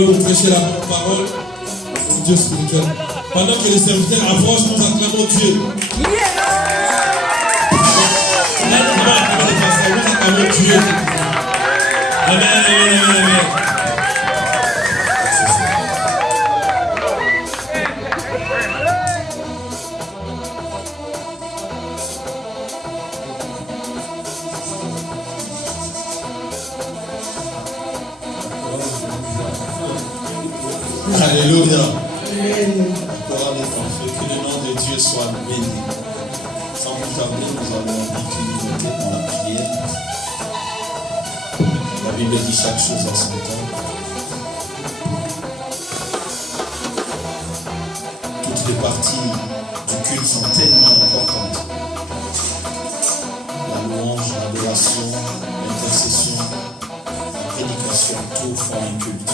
de prêcher la bonne parole au Dieu spirituel. Pendant que les serviteurs approchent, nous acclamons Dieu. Nous acclamons Dieu. Amen, amen, amen, amen. Alléluia. Que le nom de Dieu soit béni. Sans plus tarder, nous allons l'opportunité dans la prière. La Bible dit chaque chose en son temps. Toutes les parties du culte sont tellement importantes. La louange, l'adoration, l'intercession, la prédication, tout font un culte.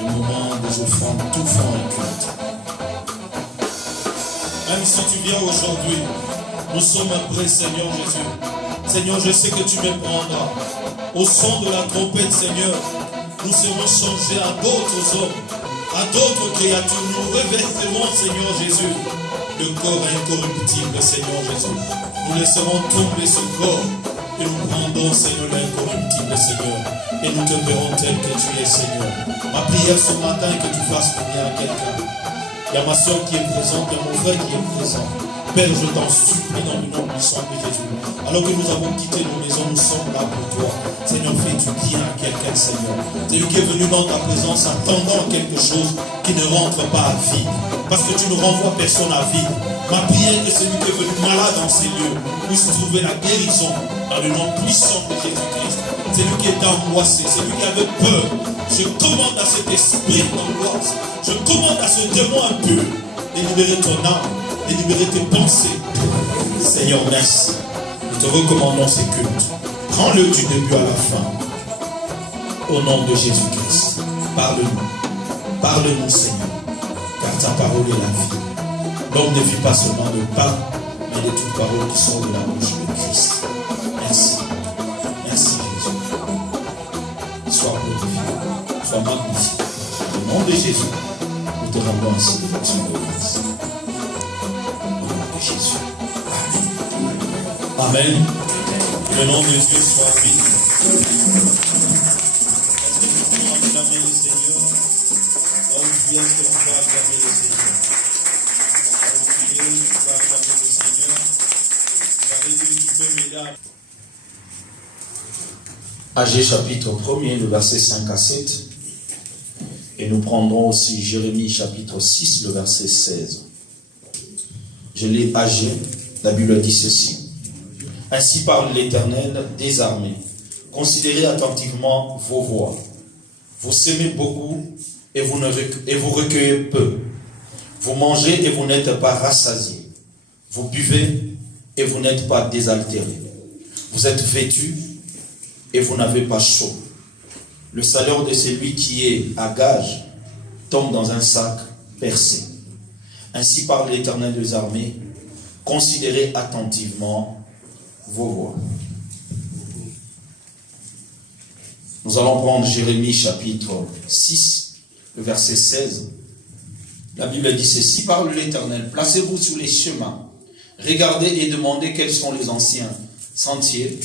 Le moment des offrandes, tout font un culte. Même si tu viens aujourd'hui, nous sommes prêts, Seigneur Jésus. Seigneur, je sais que tu me prendras. Au son de la trompette, Seigneur, nous serons changés à d'autres hommes, à d'autres créatures. Nous revêtirons, Seigneur Jésus, le corps incorruptible, Seigneur Jésus. Nous laisserons tomber ce corps et nous prendrons, Seigneur, l'incorruptible, Seigneur. Et nous te verrons tel que tu es, Seigneur. Ma prière ce matin est que tu fasses bien à quelqu'un. Il y a ma soeur qui est présente, il y a mon frère qui est présent. Père, je t'en supplie dans le nom puissant de Jésus. Alors que nous avons quitté nos maisons, nous sommes là pour toi. Seigneur, fais du bien à quelqu'un, Seigneur. Celui qui est venu dans ta présence attendant quelque chose qui ne rentre pas à vie. Parce que tu ne renvoies personne à vie. Ma prière est que celui qui est venu malade dans ces lieux puisse trouver la guérison dans le nom puissant de Jésus-Christ. Celui qui est angoissé, celui qui avait peur, je commande à cet esprit d'angoisse, je commande à ce démon impur de libérer ton âme, de libérer tes pensées. Seigneur, merci. Nous te recommandons ces cultes. Prends-le du début à la fin. Au nom de Jésus-Christ. Parle-nous. Parle-nous, Seigneur. Car ta parole est la vie. L'homme ne vit pas seulement de pain, mais de toutes paroles qui sont de la bouche de Christ. Merci. Merci, Jésus. Sois glorifié. Sois magnifié. Au nom de Jésus, nous te rendons ainsi de l'action de grâce. Au nom de Jésus. Amen. Amen. Que le nom de Dieu soit béni. Est-ce que nous pouvons acclamer le Seigneur? Oh, qui est-ce que nous pouvons acclamer le Seigneur? Oh, qui est-ce que nous pouvons acclamer le Seigneur? Vous avez dit, tu peux m'aider à... Agé chapitre 1er, le verset 5 à 7. Et nous prendrons aussi Jérémie chapitre 6, le verset 16. Je l'ai Agé. La Bible dit ceci. Ainsi parle l'Éternel des armées. Considérez attentivement vos voix. Vous semez beaucoup et vous recueillez peu. Vous mangez et vous n'êtes pas rassasiés. Vous buvez et vous n'êtes pas désaltérés. Vous êtes vêtus et vous n'avez pas chaud. Le salaire de celui qui est à gage tombe dans un sac percé. Ainsi parle l'Éternel des armées. Considérez attentivement vos voix. Nous allons prendre Jérémie chapitre 6, le verset 16. La Bible dit ceci, parle l'Éternel, placez-vous sur les chemins, regardez et demandez quels sont les anciens sentiers,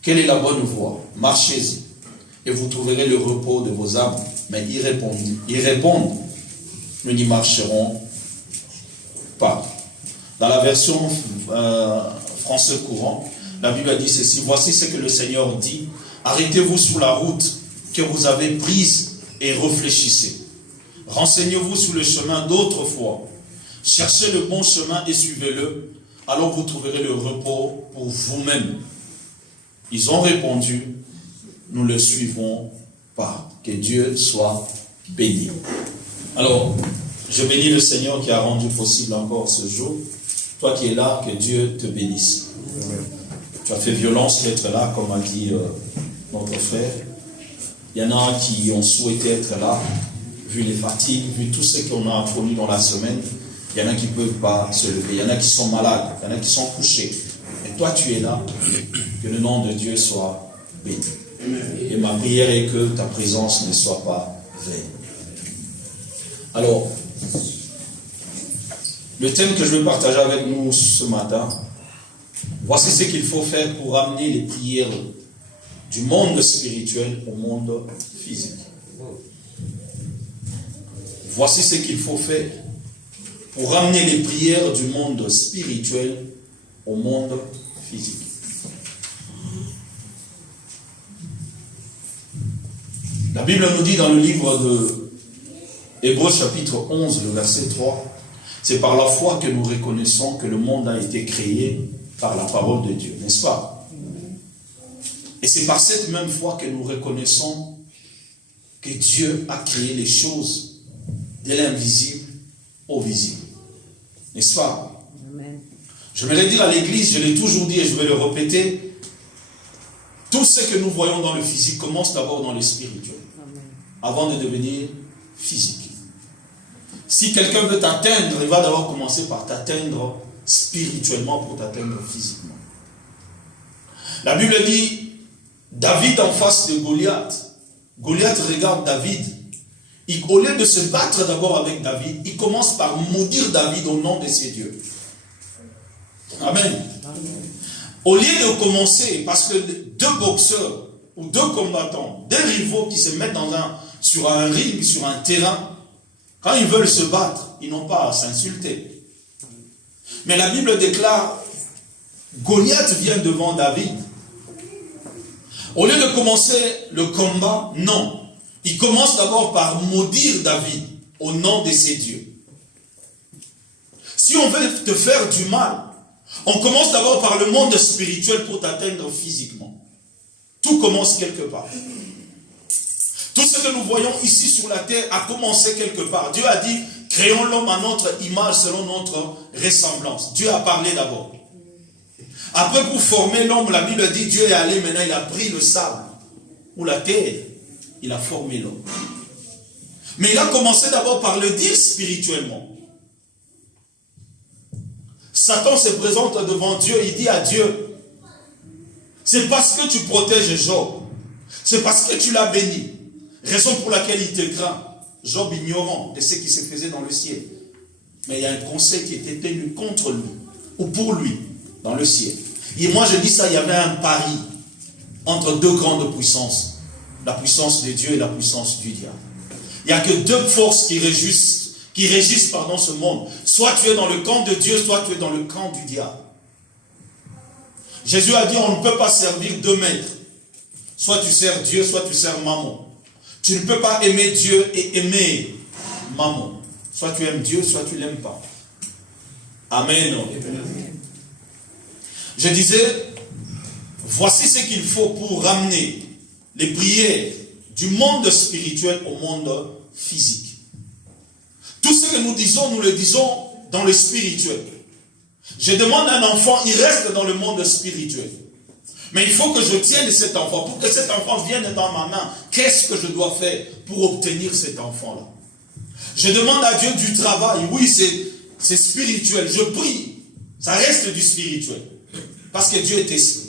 quelle est la bonne voie, marchez-y, et vous trouverez le repos de vos âmes. Mais ils répondent, nous n'y marcherons pas. Dans la version français courant, la Bible dit ceci, voici ce que le Seigneur dit, arrêtez-vous sur la route que vous avez prise et réfléchissez. Renseignez-vous sur le chemin d'autrefois. Cherchez le bon chemin et suivez-le, alors vous trouverez le repos pour vous-même. Ils ont répondu, nous ne le suivons pas. Que Dieu soit béni. Alors, je bénis le Seigneur qui a rendu possible encore ce jour. Toi qui es là, que Dieu te bénisse. Tu as fait violence d'être là, comme a dit notre frère. Il y en a qui ont souhaité être là, vu les fatigues, vu tout ce qu'on a connu dans la semaine. Il y en a qui ne peuvent pas se lever. Il y en a qui sont malades. Il y en a qui sont couchés. Et toi, tu es là. Que le nom de Dieu soit béni. Et ma prière est que ta présence ne soit pas vaine. Alors, le thème que je veux partager avec nous ce matin, voici ce qu'il faut faire pour amener les prières du monde spirituel au monde physique. Voici ce qu'il faut faire pour ramener les prières du monde spirituel au monde physique. La Bible nous dit dans le livre de Hébreux chapitre 11, le verset 3, c'est par la foi que nous reconnaissons que le monde a été créé par la parole de Dieu, n'est-ce pas? Et c'est par cette même foi que nous reconnaissons que Dieu a créé les choses de l'invisible au visible. N'est-ce pas? Amen. Je vais dire à l'église, je l'ai toujours dit et je vais le répéter, tout ce que nous voyons dans le physique commence d'abord dans le spirituel, avant de devenir physique. Si quelqu'un veut t'atteindre, il va d'abord commencer par t'atteindre spirituellement pour t'atteindre physiquement. La Bible dit, David en face de Goliath. Goliath regarde David. Au lieu de se battre d'abord avec David, il commence par maudire David au nom de ses dieux. Amen. Au lieu de commencer, parce que deux boxeurs ou deux combattants, deux rivaux qui se mettent sur un ring, sur un terrain, quand ils veulent se battre, ils n'ont pas à s'insulter. Mais la Bible déclare, Goliath vient devant David. Au lieu de commencer le combat, non. Il commence d'abord par maudire David au nom de ses dieux. Si on veut te faire du mal, on commence d'abord par le monde spirituel pour t'atteindre physiquement. Tout commence quelque part. Tout ce que nous voyons ici sur la terre a commencé quelque part. Dieu a dit, créons l'homme à notre image selon notre ressemblance. Dieu a parlé d'abord. Après, pour former l'homme, la Bible dit, Dieu est allé maintenant, il a pris le sable ou la terre. Il a formé l'homme. Mais il a commencé d'abord par le dire spirituellement. Satan se présente devant Dieu, il dit à Dieu, c'est parce que tu protèges Job, c'est parce que tu l'as béni, raison pour laquelle il te craint. Job ignorant de ce qui se faisait dans le ciel. Mais il y a un conseil qui était tenu contre lui, ou pour lui, dans le ciel. Et moi je dis ça, il y avait un pari entre deux grandes puissances. La puissance de Dieu et la puissance du diable. Il n'y a que deux forces qui régissent ce monde. Soit tu es dans le camp de Dieu, soit tu es dans le camp du diable. Jésus a dit, on ne peut pas servir deux maîtres. Soit tu sers Dieu, soit tu sers Mammon. Tu ne peux pas aimer Dieu et aimer Mammon. Soit tu aimes Dieu, soit tu ne l'aimes pas. Amen. Je disais, voici ce qu'il faut pour ramener les prières du monde spirituel au monde physique. Tout ce que nous disons, nous le disons dans le spirituel. Je demande à un enfant, il reste dans le monde spirituel. Mais il faut que je tienne cet enfant. Pour que cet enfant vienne dans ma main, qu'est-ce que je dois faire pour obtenir cet enfant-là? Je demande à Dieu du travail. Oui, c'est spirituel. Je prie. Ça reste du spirituel. Parce que Dieu est esprit.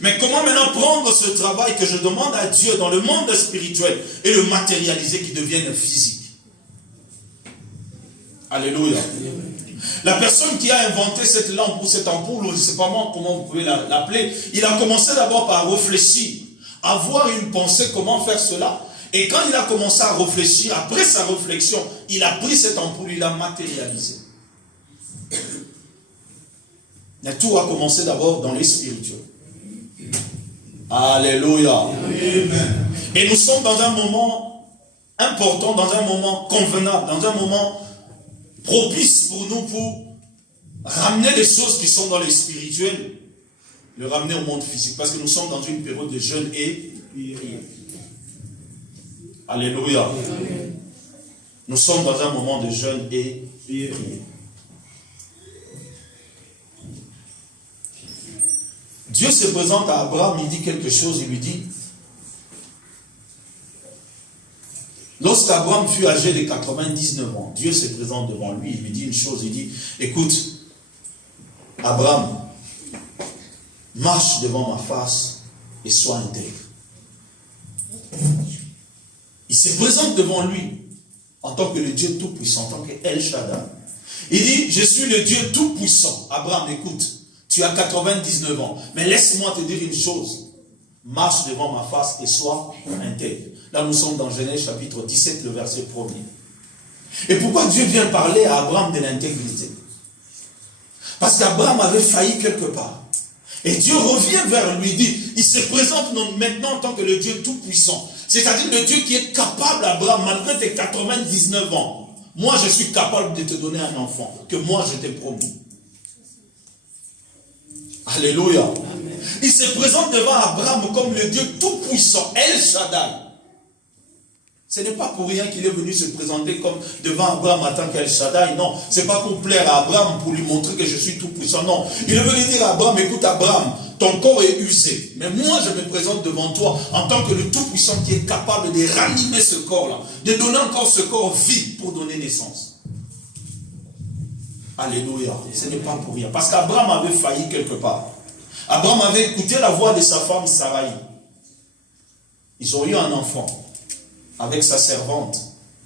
Mais comment maintenant prendre ce travail que je demande à Dieu dans le monde spirituel et le matérialiser qui devienne physique? Alléluia. La personne qui a inventé cette lampe ou cette ampoule, ou je ne sais pas moi comment vous pouvez l'appeler, il a commencé d'abord par réfléchir, avoir une pensée comment faire cela. Et quand il a commencé à réfléchir, après sa réflexion, il a pris cette ampoule, il l'a matérialisée. Mais tout a commencé d'abord dans les spirituels. Alléluia. Amen. Et nous sommes dans un moment important, dans un moment convenable, dans un moment propice pour nous pour ramener les choses qui sont dans les spirituels, le ramener au monde physique. Parce que nous sommes dans une période de jeûne et prière. Alléluia. Amen. Nous sommes dans un moment de jeûne et prière. Dieu se présente à Abraham, il dit quelque chose, il lui dit, lorsqu'Abraham fut âgé de 99 ans, Dieu se présente devant lui, il lui dit une chose, il dit, écoute, Abraham, marche devant ma face et sois intègre. se présente devant lui en tant que le Dieu Tout-Puissant, en tant que El Shaddai. Il dit, je suis le Dieu Tout-Puissant. Abraham, écoute, tu as 99 ans, mais laisse-moi te dire une chose. Marche devant ma face et sois intègre. Là, nous sommes dans Genèse chapitre 17, le verset 1er. Et pourquoi Dieu vient parler à Abraham de l'intégrité? Parce qu'Abraham avait failli quelque part. Et Dieu revient vers lui, dit, il se présente maintenant en tant que le Dieu Tout-Puissant. C'est-à-dire le Dieu qui est capable, Abraham, malgré tes 99 ans, moi je suis capable de te donner un enfant, que moi je t'ai promis. Alléluia. Amen. Il se présente devant Abraham comme le Dieu Tout-Puissant, El Shaddai. Ce n'est pas pour rien qu'il est venu se présenter comme devant Abraham en tant qu'El Shaddai. Non, ce n'est pas pour plaire à Abraham, pour lui montrer que je suis tout puissant. Non, il est venu dire à Abraham, écoute Abraham, ton corps est usé. Mais moi je me présente devant toi en tant que le tout puissant qui est capable de ranimer ce corps-là. De donner encore ce corps vie pour donner naissance. Alléluia. Ce n'est pas pour rien. Parce qu'Abraham avait failli quelque part. Abraham avait écouté la voix de sa femme Sarai. Ils ont eu un enfant avec sa servante,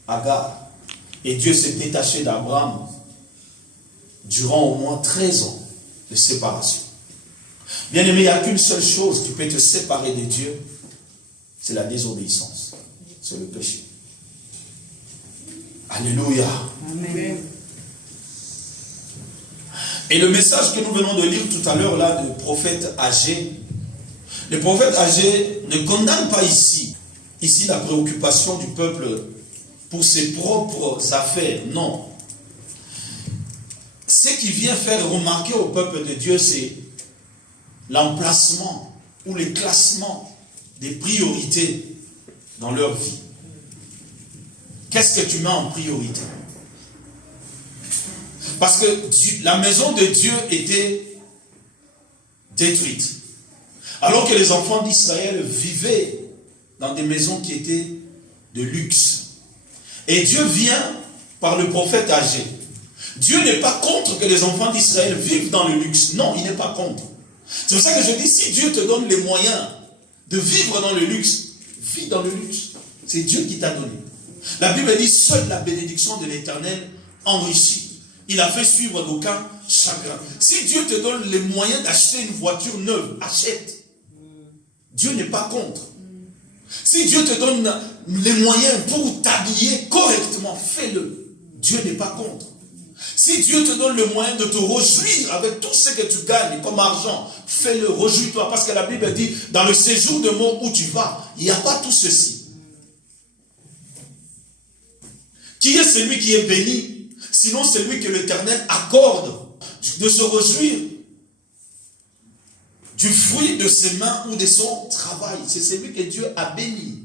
Agar. Et Dieu s'est détaché d'Abraham durant au moins 13 ans de séparation. Bien aimé, il n'y a qu'une seule chose qui peut te séparer de Dieu, c'est la désobéissance, c'est le péché. Alléluia. Amen. Et le message que nous venons de lire tout à l'heure là, du prophète Agé, le prophète Agé ne condamne pas ici la préoccupation du peuple pour ses propres affaires. Non. Ce qui vient faire remarquer au peuple de Dieu, c'est l'emplacement ou le classement des priorités dans leur vie. Qu'est-ce que tu mets en priorité? Parce que la maison de Dieu était détruite. Alors que les enfants d'Israël vivaient dans des maisons qui étaient de luxe. Et Dieu vient par le prophète Agé. Dieu n'est pas contre que les enfants d'Israël vivent dans le luxe. Non, il n'est pas contre. C'est pour ça que je dis, si Dieu te donne les moyens de vivre dans le luxe, vis dans le luxe. C'est Dieu qui t'a donné. La Bible dit, seule la bénédiction de l'Éternel enrichit. Il a fait suivre d'aucuns chagrin. Si Dieu te donne les moyens d'acheter une voiture neuve, achète. Dieu n'est pas contre. Si Dieu te donne les moyens pour t'habiller correctement, fais-le. Dieu n'est pas contre. Si Dieu te donne le moyen de te réjouir avec tout ce que tu gagnes comme argent, fais-le, réjouis-toi. Parce que la Bible dit, dans le séjour de mort où tu vas, il n'y a pas tout ceci. Qui est celui qui est béni? Sinon celui que l'Éternel accorde de se réjouir du fruit de ses mains ou de son travail. C'est celui que Dieu a béni.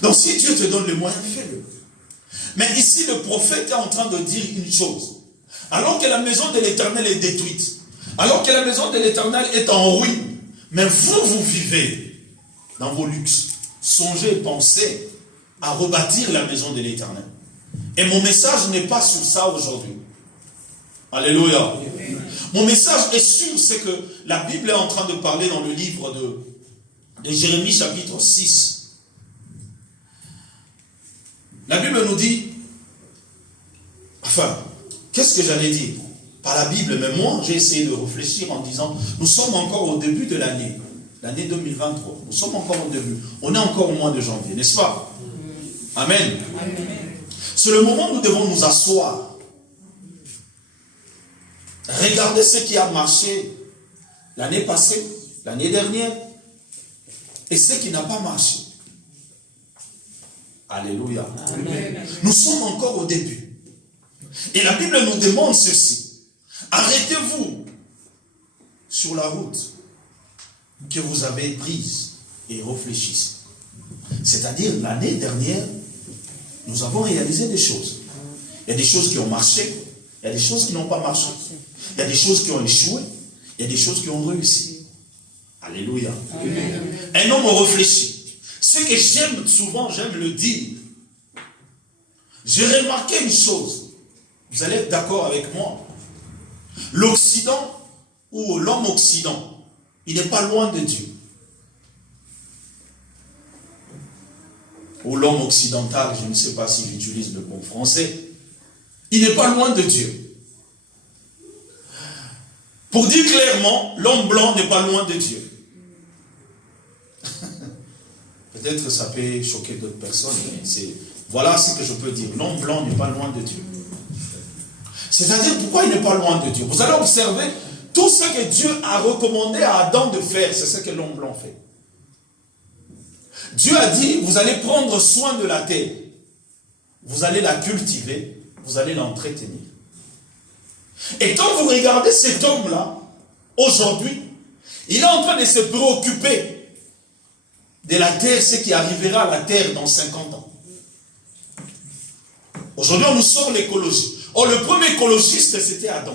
Donc si Dieu te donne les moyens, fais-le. Mais ici, le prophète est en train de dire une chose. Alors que la maison de l'Éternel est détruite, alors que la maison de l'Éternel est en ruine, mais vous vivez dans vos luxes. Songez, pensez à rebâtir la maison de l'Éternel. Et mon message n'est pas sur ça aujourd'hui. Alléluia. Mon message est sur ce que la Bible est en train de parler dans le livre de Jérémie chapitre 6. La Bible nous dit, enfin, qu'est-ce que j'allais dire? Pas la Bible, mais moi, j'ai essayé de réfléchir en disant, nous sommes encore au début de l'année 2023. Nous sommes encore au début. On est encore au mois de janvier, n'est-ce pas? Amen. Amen. C'est le moment où nous devons nous asseoir. Regardez ce qui a marché l'année passée, l'année dernière, et ce qui n'a pas marché. Alléluia. Amen. Nous sommes encore au début. Et la Bible nous demande ceci. Arrêtez-vous sur la route que vous avez prise et réfléchissez. C'est-à-dire, l'année dernière, nous avons réalisé des choses. Il y a des choses qui ont marché, il y a des choses qui n'ont pas marché. Il y a des choses qui ont échoué, il y a des choses qui ont réussi. Alléluia. Amen. Un homme réfléchit. Ce que j'aime souvent, j'aime le dire. J'ai remarqué une chose. Vous allez être d'accord avec moi. L'Occident, ou l'homme occident, il n'est pas loin de Dieu. ou l'homme occidental, je ne sais pas si j'utilise le bon français, il n'est pas loin de Dieu. Pour dire clairement, l'homme blanc n'est pas loin de Dieu. Peut-être ça peut choquer d'autres personnes, mais voilà ce que je peux dire. L'homme blanc n'est pas loin de Dieu. C'est-à-dire, pourquoi il n'est pas loin de Dieu? Vous allez observer, tout ce que Dieu a recommandé à Adam de faire, c'est ce que l'homme blanc fait. Dieu a dit, vous allez prendre soin de la terre. Vous allez la cultiver, vous allez l'entretenir. Et quand vous regardez cet homme-là, aujourd'hui, il est en train de se préoccuper de la terre, ce qui arrivera à la terre dans 50 ans. Aujourd'hui, on nous sort l'écologie. Or, le premier écologiste, c'était Adam.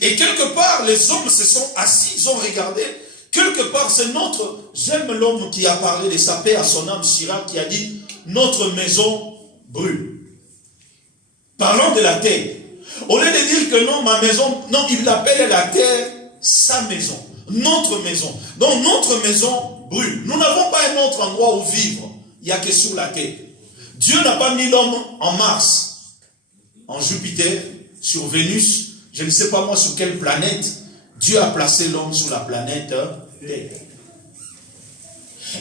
Et quelque part, les hommes se sont assis, ils ont regardé. Quelque part, c'est j'aime l'homme qui a parlé de sa paix à son âme, Chirac, qui a dit, notre maison brûle. Parlant de la terre. Au lieu de dire que non, ma maison, non, il appelle la terre sa maison, notre maison. Donc, notre maison brûle. Nous n'avons pas un autre endroit où vivre. Il n'y a que sur la terre. Dieu n'a pas mis l'homme en Mars, en Jupiter, sur Vénus, je ne sais pas moi sur quelle planète. Deux a placé l'homme sur la planète Terre.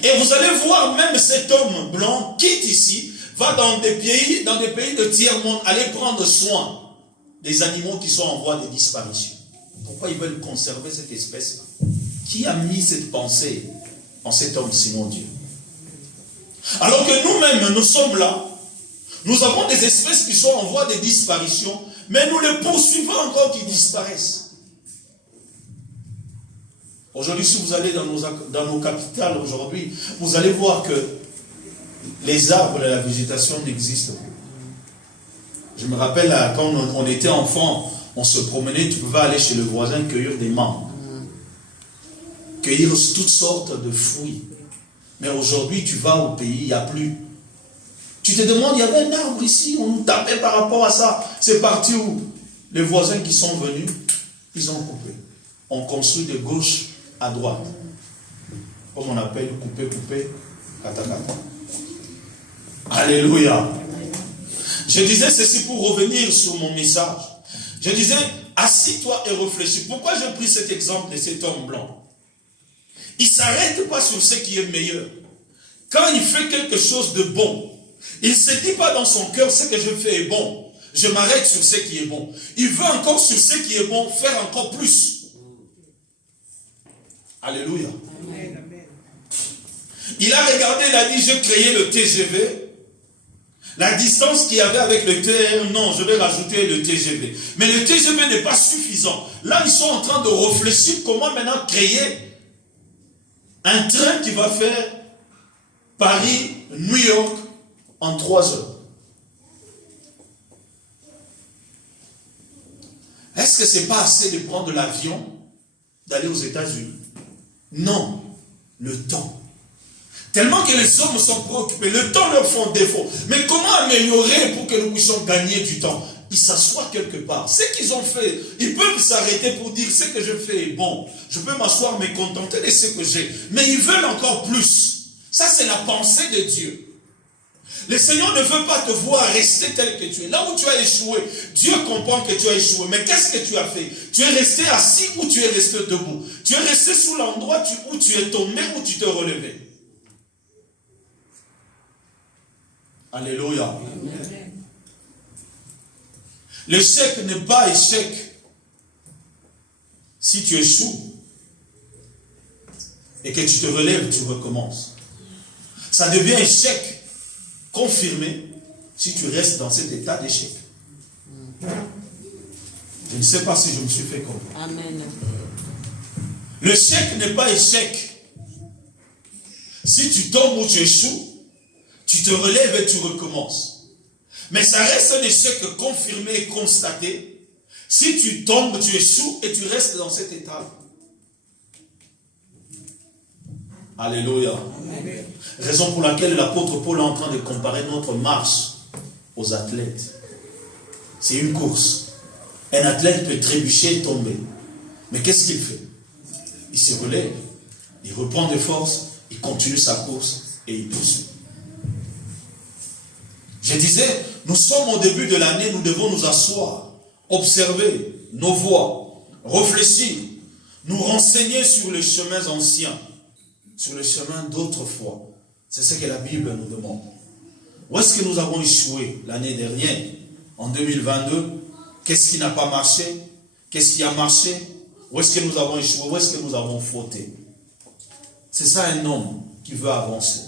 Et vous allez voir, même cet homme blanc quitte ici, va dans des pays de tiers-monde, aller prendre soin des animaux qui sont en voie de disparition. Pourquoi ils veulent conserver cette espèce-là? Qui a mis cette pensée en cet homme, sinon Dieu? Alors que nous-mêmes, nous sommes là, nous avons des espèces qui sont en voie de disparition, mais nous les poursuivons encore qui disparaissent. Aujourd'hui, si vous allez dans nos capitales aujourd'hui, vous allez voir que les arbres et la végétation n'existent plus. Je me rappelle, quand on était enfant, on se promenait, tu pouvais aller chez le voisin cueillir des mangues, cueillir toutes sortes de fruits. Mais aujourd'hui, tu vas au pays, il n'y a plus. Tu te demandes, il y avait un arbre ici, on nous tapait par rapport à ça. C'est parti où? Les voisins qui sont venus, ils ont coupé. On construit de gauche à droite. Comme on appelle couper, katakata. Alléluia. Je disais ceci pour revenir sur mon message. Je disais, assis-toi et réfléchis. Pourquoi j'ai pris cet exemple de cet homme blanc? Il ne s'arrête pas sur ce qui est meilleur. Quand il fait quelque chose de bon, il ne se dit pas dans son cœur, ce que je fais est bon. Je m'arrête sur ce qui est bon. Il veut encore sur ce qui est bon faire encore plus. Alléluia. Amen. Il a regardé, il a dit, j'ai créé le TGV. La distance qu'il y avait avec le TR, non, je vais rajouter le TGV. Mais le TGV n'est pas suffisant. Là, ils sont en train de réfléchir comment maintenant créer un train qui va faire Paris-New York en 3 heures. Est-ce que ce n'est pas assez de prendre l'avion, d'aller aux États-Unis? Non, le temps. Tellement que les hommes sont préoccupés, le temps leur fait défaut. Mais comment améliorer pour que nous puissions gagner du temps? Ils s'assoient quelque part. Ce qu'ils ont fait, ils peuvent s'arrêter pour dire ce que je fais est bon. Je peux m'asseoir, me contenter de ce que j'ai. Mais ils veulent encore plus. Ça, c'est la pensée de Dieu. Le Seigneur ne veut pas te voir rester tel que tu es. Là où tu as échoué, Dieu comprend que tu as échoué. Mais qu'est-ce que tu as fait? Tu es resté assis ou tu es resté debout? Tu es resté sous l'endroit où tu es tombé ou tu t'es relevé? Alléluia. Amen. L'échec n'est pas échec si tu échoues et que tu te relèves, tu recommences. Ça devient échec confirmé si tu restes dans cet état d'échec. Je ne sais pas si je me suis fait comprendre. Amen. L'échec n'est pas échec si tu tombes ou tu échoues, tu te relèves et tu recommences. Mais ça reste un échec confirmé et constaté si tu tombes, tu échoues et tu restes dans cet état. Alléluia. Amen. Raison pour laquelle l'apôtre Paul est en train de comparer notre marche aux athlètes. C'est une course. Un athlète peut trébucher et tomber. Mais qu'est-ce qu'il fait? Il se relève, il reprend des forces, il continue sa course et il poursuit. Je disais, nous sommes au début de l'année, nous devons nous asseoir, observer nos voies, réfléchir, nous renseigner sur les chemins anciens, sur les chemins d'autrefois. C'est ce que la Bible nous demande. Où est-ce que nous avons échoué l'année dernière, en 2022? Qu'est-ce qui n'a pas marché? Qu'est-ce qui a marché? Où est-ce que nous avons échoué? Où est-ce que nous avons fauté? C'est ça un homme qui veut avancer.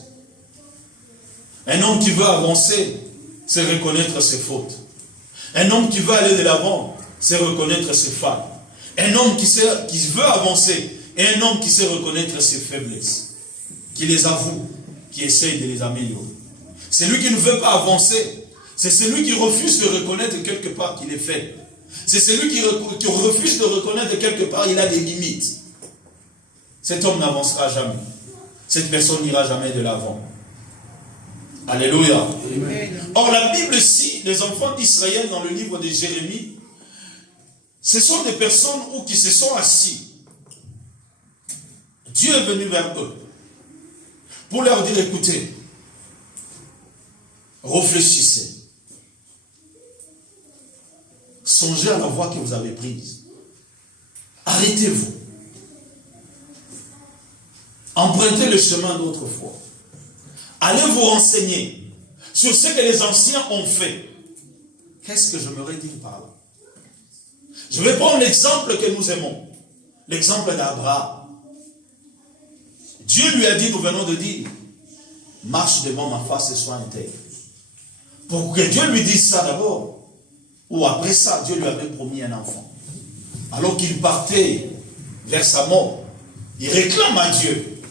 Un homme qui veut avancer, c'est reconnaître ses fautes. Un homme qui veut aller de l'avant, c'est reconnaître ses failles. Un homme qui veut avancer, et un homme qui sait reconnaître ses faiblesses, qui les avoue, qui essaye de les améliorer. Celui qui ne veut pas avancer, c'est celui qui refuse de reconnaître quelque part qu'il est faible. C'est celui qui refuse de reconnaître quelque part qu'il a des limites. Cet homme n'avancera jamais. Cette personne n'ira jamais de l'avant. Alléluia. Amen. Or, la Bible cite les enfants d'Israël dans le livre de Jérémie. Ce sont des personnes qui se sont assis. Dieu est venu vers eux pour leur dire, écoutez, réfléchissez. Songez à la voie que vous avez prise. Arrêtez-vous. Empruntez le chemin d'autrefois. Allez vous renseigner sur ce que les anciens ont fait. Qu'est-ce que j'aimerais dire par là? Je vais prendre l'exemple que nous aimons. L'exemple d'Abraham. Dieu lui a dit, nous venons de dire, marche devant ma face et sois intègre. Pour que Dieu lui dise ça d'abord, ou après ça, Dieu lui avait promis un enfant. Alors qu'il partait vers sa mort, il réclame à Dieu.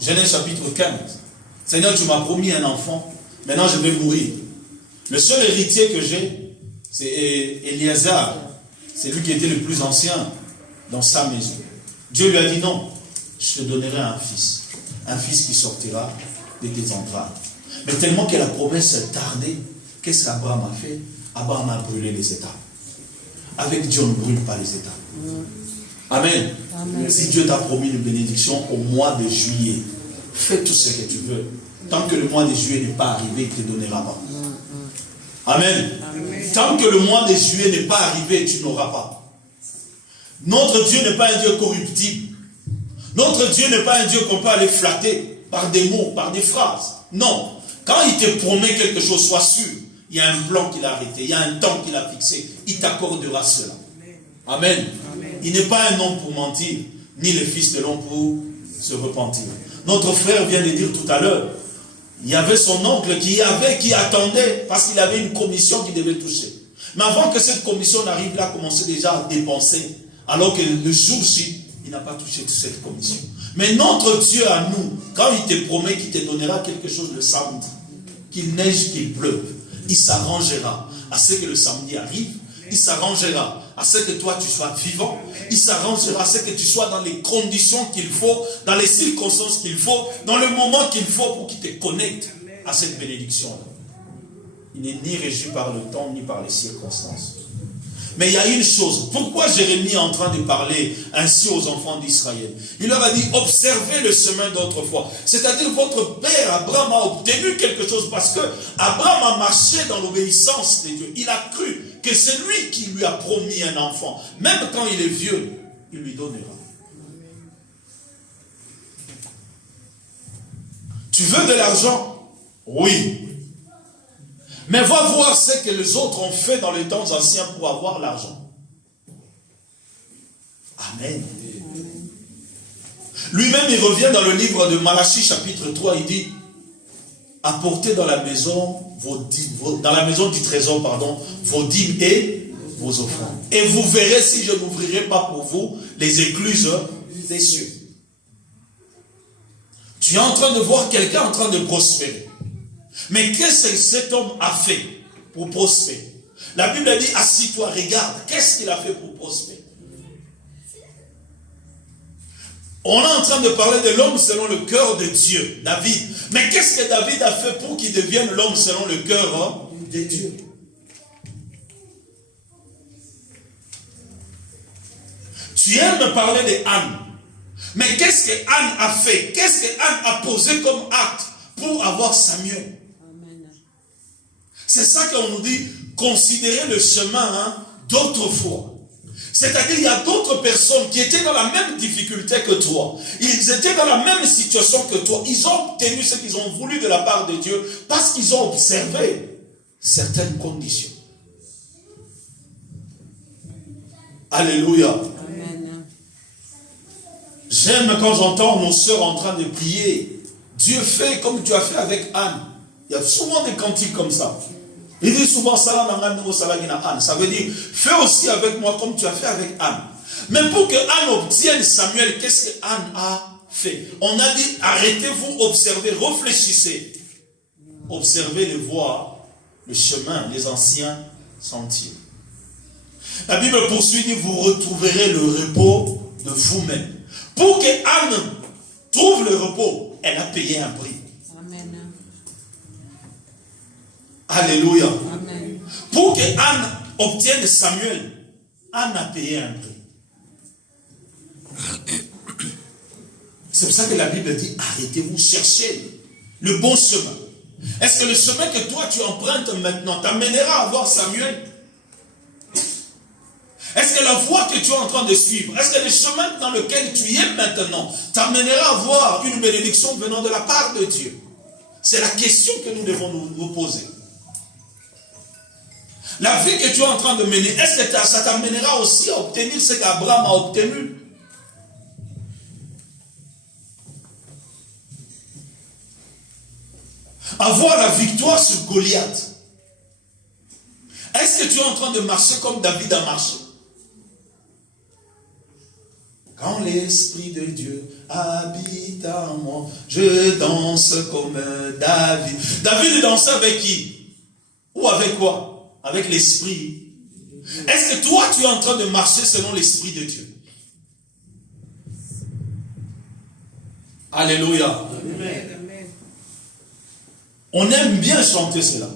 Genèse chapitre 15. Seigneur, tu m'as promis un enfant, maintenant je vais mourir. Le seul héritier que j'ai, c'est Éléazar. C'est lui qui était le plus ancien dans sa maison. Dieu lui a dit non, je te donnerai un fils qui sortira de tes entrailles. Mais tellement que la promesse tardait, qu'est-ce qu'Abraham a fait? Abraham a brûlé les étapes. Avec Dieu, on ne brûle pas les étapes. Amen. Amen. Si Dieu t'a promis une bénédiction au mois de juillet, fais tout ce que tu veux. Tant que le mois de juillet n'est pas arrivé, il ne te donnera pas. Amen. Amen. Tant que le mois de juillet n'est pas arrivé, tu n'auras pas. Notre Dieu n'est pas un Dieu corruptible. Notre Dieu n'est pas un Dieu qu'on peut aller flatter par des mots, par des phrases. Non. Quand il te promet quelque chose, sois sûr. Il y a un plan qu'il a arrêté. Il y a un temps qu'il a fixé. Il t'accordera cela. Amen. Amen. Il n'est pas un homme pour mentir, ni le fils de l'homme pour se repentir. Notre frère vient de dire tout à l'heure, il y avait son oncle qui attendait, parce qu'il avait une commission qui devait toucher. Mais avant que cette commission n'arrive, il a commencé déjà à dépenser, alors que le jour-ci, il n'a pas touché toute cette commission. Mais notre Dieu à nous, quand il te promet qu'il te donnera quelque chose le samedi, qu'il neige, qu'il pleuve, il s'arrangera à ce que le samedi arrive, il s'arrangera à ce que toi tu sois vivant, il s'arrangera à ce que tu sois dans les conditions qu'il faut, dans les circonstances qu'il faut, dans le moment qu'il faut pour qu'il te connecte à cette bénédiction-là. Il n'est ni régi par le temps, ni par les circonstances. Mais il y a une chose, pourquoi Jérémie est en train de parler ainsi aux enfants d'Israël? Il leur a dit, observez le chemin d'autrefois. C'est-à-dire, votre père Abraham a obtenu quelque chose parce que Abraham a marché dans l'obéissance de Dieu. Il a cru que c'est lui qui lui a promis un enfant. Même quand il est vieux, il lui donnera. Tu veux de l'argent? Oui. Mais va voir ce que les autres ont fait dans les temps anciens pour avoir l'argent. Amen. Lui-même, il revient dans le livre de Malachie, chapitre 3, il dit, apportez dans la maison du trésor, vos dîmes et vos offrandes. Et vous verrez si je n'ouvrirai pas pour vous les écluses des cieux. Tu es en train de voir quelqu'un en train de prospérer. Mais qu'est-ce que cet homme a fait pour prospérer? La Bible dit, assis-toi, regarde. Qu'est-ce qu'il a fait pour prospérer? On est en train de parler de l'homme selon le cœur de Dieu, David. Mais qu'est-ce que David a fait pour qu'il devienne l'homme selon le cœur de Dieu? Tu aimes parler de Anne. Mais qu'est-ce que Anne a fait? Qu'est-ce que Anne a posé comme acte pour avoir Samuel? C'est ça qu'on nous dit, considérer le chemin d'autrefois. C'est-à-dire, il y a d'autres personnes qui étaient dans la même difficulté que toi. Ils étaient dans la même situation que toi. Ils ont obtenu ce qu'ils ont voulu de la part de Dieu parce qu'ils ont observé certaines conditions. Alléluia. Amen. J'aime quand j'entends nos sœurs en train de prier. Dieu fait comme tu as fait avec Anne. Il y a souvent des cantiques comme ça. Il dit souvent, ça veut dire, fais aussi avec moi comme tu as fait avec Anne. Mais pour que Anne obtienne Samuel, qu'est-ce que Anne a fait? On a dit, arrêtez-vous, observez, réfléchissez. Observez les voies, le chemin, les anciens sentiers. La Bible poursuit, dit, vous retrouverez le repos de vous-même. Pour que Anne trouve le repos, elle a payé un prix. Amen. Alléluia. Amen. Pour que Anne obtienne Samuel, Anne a payé un prix. C'est pour ça que la Bible dit, arrêtez-vous, cherchez le bon chemin. Est-ce que le chemin que toi tu empruntes maintenant t'amènera à voir Samuel? Est-ce que la voie que tu es en train de suivre, est-ce que le chemin dans lequel tu es maintenant t'amènera à voir une bénédiction venant de la part de Dieu? C'est la question que nous devons nous poser. La vie que tu es en train de mener, est-ce que ça t'amènera aussi à obtenir ce qu'Abraham a obtenu? Avoir la victoire sur Goliath. Est-ce que tu es en train de marcher comme David a marché? Quand l'Esprit de Dieu habite en moi, je danse comme David. David dansait avec qui? Ou avec quoi? Avec l'Esprit. Est-ce que toi, tu es en train de marcher selon l'Esprit de Dieu? Alléluia. Amen. On aime bien chanter cela.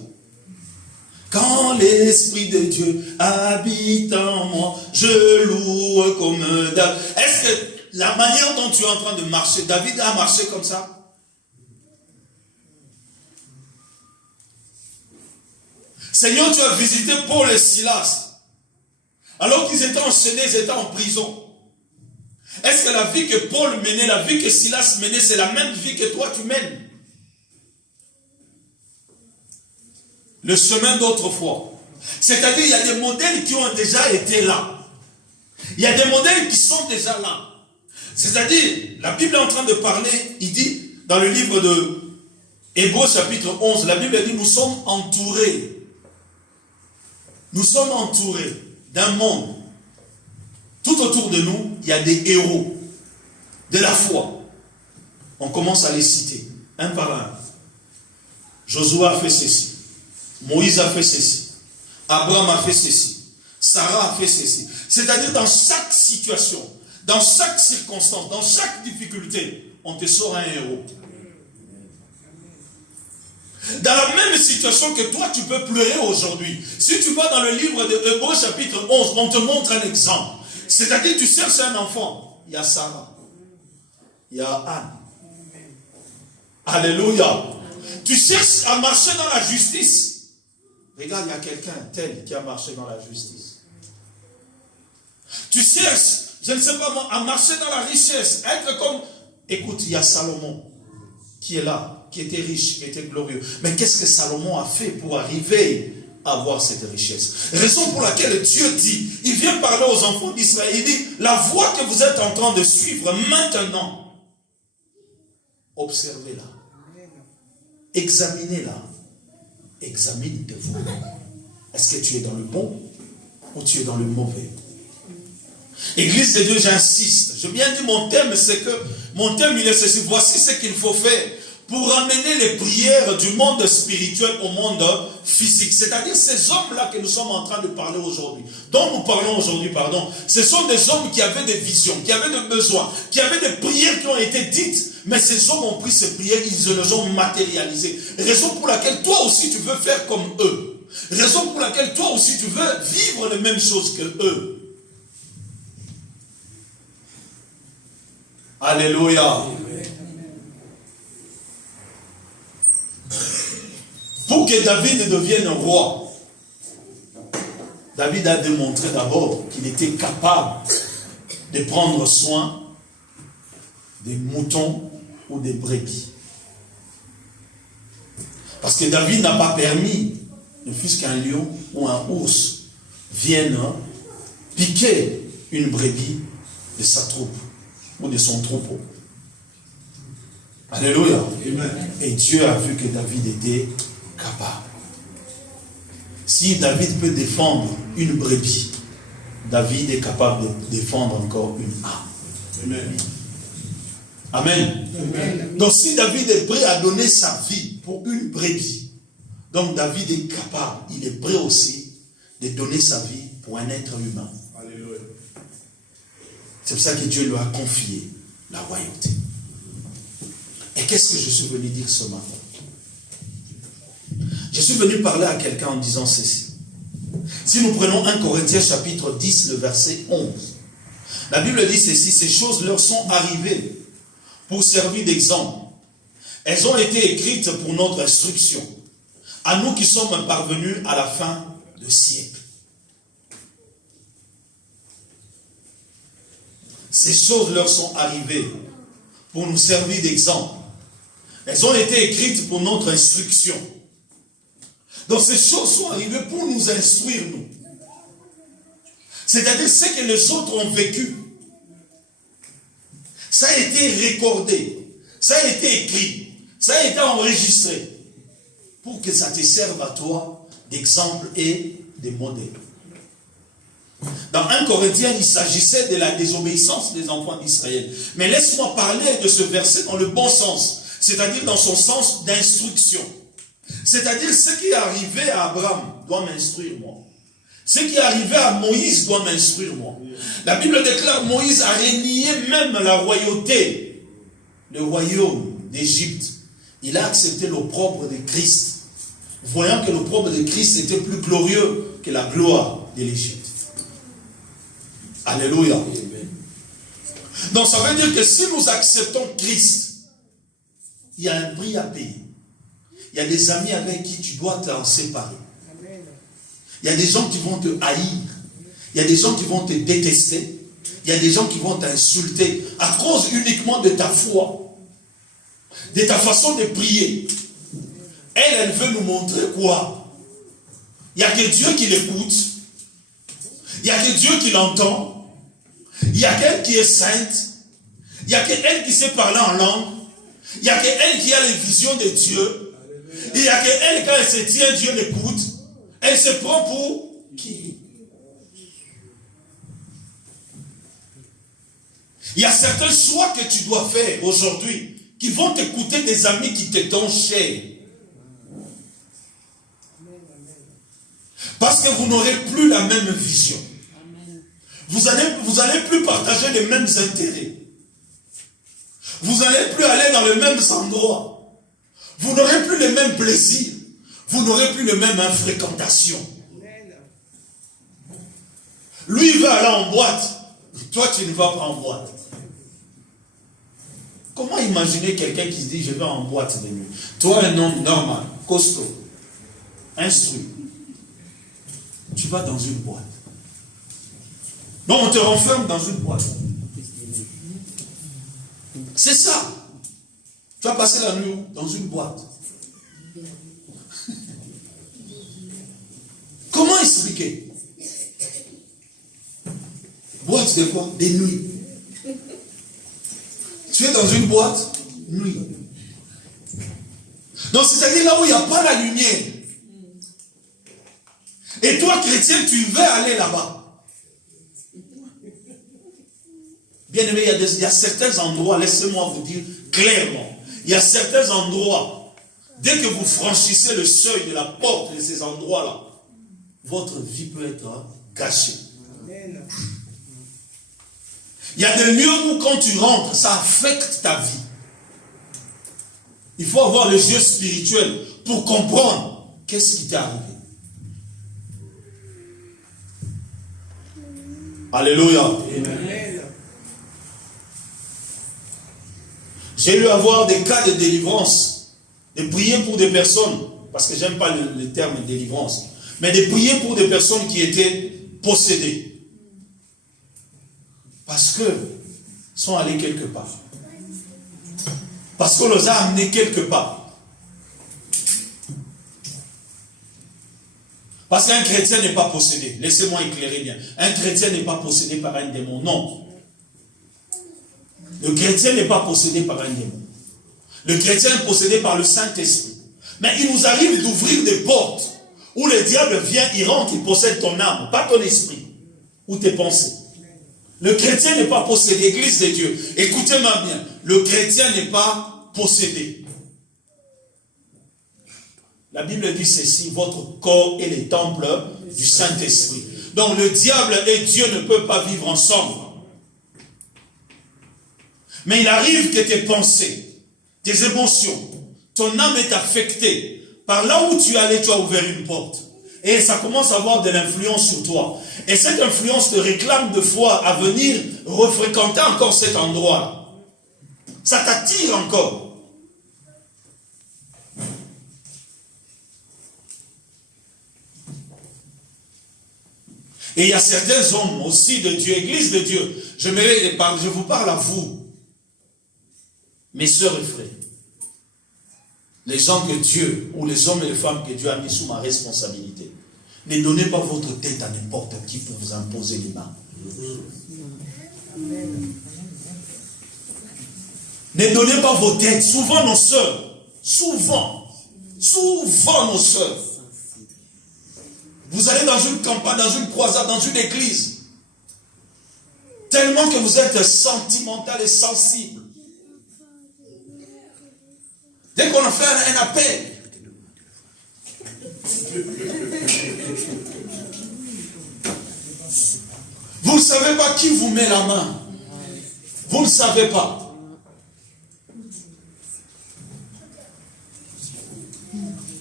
Quand l'Esprit de Dieu habite en moi, je loue comme David. Est-ce que la manière dont tu es en train de marcher, David a marché comme ça? Seigneur, tu as visité Paul et Silas. Alors qu'ils étaient enchaînés, ils étaient en prison. Est-ce que la vie que Paul menait, la vie que Silas menait, c'est la même vie que toi tu mènes? Le chemin d'autrefois. C'est-à-dire, il y a des modèles qui ont déjà été là. Il y a des modèles qui sont déjà là. C'est-à-dire, la Bible est en train de parler, il dit, dans le livre de Hébreux chapitre 11, la Bible dit, nous sommes entourés. Nous sommes entourés d'un monde. Tout autour de nous, il y a des héros de la foi. On commence à les citer, un par un. Josué a fait ceci. Moïse a fait ceci. Abraham a fait ceci. Sarah a fait ceci. C'est-à-dire dans chaque situation, dans chaque circonstance, dans chaque difficulté, on te sort un héros. Dans la même situation que toi, tu peux pleurer aujourd'hui. Si tu vas dans le livre de Hébreux chapitre 11, on te montre un exemple. C'est-à-dire tu cherches un enfant. Il y a Sarah. Il y a Anne. Alléluia. Tu cherches à marcher dans la justice. Regarde, il y a quelqu'un tel qui a marché dans la justice. Tu cherches, je ne sais pas moi, à marcher dans la richesse, être comme... Écoute, il y a Salomon qui est là, qui était riche, qui était glorieux. Mais qu'est-ce que Salomon a fait pour arriver à avoir cette richesse? Raison pour laquelle Dieu dit, il vient parler aux enfants d'Israël, il dit, la voie que vous êtes en train de suivre maintenant, observez-la, examinez-la. Examine-vous. Est-ce que tu es dans le bon ou tu es dans le mauvais? Église de Dieu, j'insiste. J'ai bien dit mon thème, c'est que mon thème il est ceci. Voici ce qu'il faut faire pour ramener les prières du monde spirituel au monde physique. C'est-à-dire ces hommes-là que nous sommes en train de parler aujourd'hui, dont nous parlons aujourd'hui, pardon, ce sont des hommes qui avaient des visions, qui avaient des besoins, qui avaient des prières qui ont été dites. Mais ces hommes ont pris ces prières, ils les ont matérialisées. Raison pour laquelle toi aussi tu veux faire comme eux. Raison pour laquelle toi aussi tu veux vivre les mêmes choses que eux. Alléluia. Pour que David devienne roi, David a démontré d'abord qu'il était capable de prendre soin des moutons ou des brebis. Parce que David n'a pas permis, ne fût-ce qu'un lion ou un ours vienne piquer une brebis de sa troupe ou de son troupeau. Alléluia. Amen. Et Dieu a vu que David était capable. Si David peut défendre une brebis, David est capable de défendre encore une âme. Amen. Amen. Amen. Donc si David est prêt à donner sa vie pour une brebis, donc David est capable, il est prêt aussi de donner sa vie pour un être humain. Alléluia. C'est pour ça que Dieu lui a confié la royauté. Et qu'est-ce que je suis venu dire ce matin? Je suis venu parler à quelqu'un en disant ceci. Si nous prenons 1 Corinthiens chapitre 10, le verset 11, la Bible dit ceci: ces choses leur sont arrivées pour servir d'exemple. Elles ont été écrites pour notre instruction, à nous qui sommes parvenus à la fin du siècle. Ces choses leur sont arrivées pour nous servir d'exemple. Elles ont été écrites pour notre instruction. Donc ces choses sont arrivées pour nous instruire, nous. C'est-à-dire ce que les autres ont vécu. Ça a été recordé, ça a été écrit, ça a été enregistré pour que ça te serve à toi d'exemple et de modèle. Dans 1 Corinthiens, il s'agissait de la désobéissance des enfants d'Israël. Mais laisse-moi parler de ce verset dans le bon sens, c'est-à-dire dans son sens d'instruction. C'est-à-dire ce qui est arrivé à Abraham doit m'instruire moi. Ce qui est arrivé à Moïse doit m'instruire moi. La Bible déclare Moïse a renié même la royauté, le royaume d'Égypte. Il a accepté l'opprobre de Christ, voyant que l'opprobre de Christ était plus glorieux que la gloire de l'Égypte. Alléluia. Donc ça veut dire que si nous acceptons Christ, il y a un prix à payer. Il y a des amis avec qui tu dois t'en séparer. Il y a des gens qui vont te haïr. Il y a des gens qui vont te détester. Il y a des gens qui vont t'insulter à cause uniquement de ta foi, de ta façon de prier. Elle veut nous montrer quoi? Il n'y a que Dieu qui l'écoute. Il n'y a que Dieu qui l'entend. Il n'y a qu'elle qui est sainte. Il n'y a qu'elle qui sait parler en langue. Il n'y a qu'elle qui a les visions de Dieu. Il n'y a qu'elle, quand elle se tient, Dieu l'écoute. Elle se prend pour qui? Il y a certains choix que tu dois faire aujourd'hui qui vont te coûter des amis qui te donnent cher. Parce que vous n'aurez plus la même vision. Vous allez plus partager les mêmes intérêts. Vous n'allez plus aller dans les mêmes endroits. Vous n'aurez plus les mêmes plaisirs. Vous n'aurez plus les mêmes fréquentations. Lui, il va aller en boîte. Toi, tu ne vas pas en boîte. Comment imaginer quelqu'un qui se dit, je vais en boîte de nuit? Toi, un homme normal, costaud, instruit. Tu vas dans une boîte. Non, on te renferme dans une boîte. C'est ça. Tu vas passer la nuit dans une boîte. Comment expliquer? Boîte de quoi? Des nuits. Tu es dans une boîte, nuit. Donc c'est-à-dire là où il n'y a pas la lumière. Et toi, chrétien, tu veux aller là-bas. Bien aimé, il y a certains endroits, laissez-moi vous dire clairement, il y a certains endroits, dès que vous franchissez le seuil de la porte de ces endroits-là, votre vie peut être gâchée. Il y a des lieux où quand tu rentres, ça affecte ta vie. Il faut avoir les yeux spirituels pour comprendre qu'est-ce qui t'est arrivé. Alléluia. Amen. J'ai eu à voir des cas de délivrance, de prier pour des personnes. parce que j'aime pas le terme délivrance, mais de prier pour des personnes qui étaient possédées. Parce que sont allés quelque part. Parce qu'on les a amenés quelque part. Parce qu'un chrétien n'est pas possédé. Laissez-moi éclairer bien. Un chrétien n'est pas possédé par un démon. Non. Le chrétien n'est pas possédé par un démon. Le chrétien est possédé par le Saint-Esprit. Mais il nous arrive d'ouvrir des portes où le diable vient, il rentre, il possède ton âme, pas ton esprit, ou tes pensées. Le chrétien n'est pas possédé, Église de Dieu. Écoutez-moi bien, le chrétien n'est pas possédé. La Bible dit ceci, votre corps est le temple du Saint-Esprit. Donc le diable et Dieu ne peuvent pas vivre ensemble. Mais il arrive que tes pensées, tes émotions, ton âme est affectée. Par là où tu es allé, tu as ouvert une porte. Et ça commence à avoir de l'influence sur toi. Et cette influence te réclame de foi à venir refréquenter encore cet endroit-là. Ça t'attire encore. Et il y a certains hommes aussi de Dieu, Église de Dieu. Je vous parle à vous, mes sœurs et frères. Les gens que Dieu, ou les hommes et les femmes que Dieu a mis sous ma responsabilité. Ne donnez pas votre tête à n'importe qui pour vous imposer les mains. Ne donnez pas vos têtes. Souvent nos sœurs, souvent nos sœurs. Vous allez dans une campagne, dans une croisade, dans une église. Tellement que vous êtes sentimental et sensible. Dès qu'on a fait un appel, vous ne savez pas qui vous met la main. Vous ne savez pas.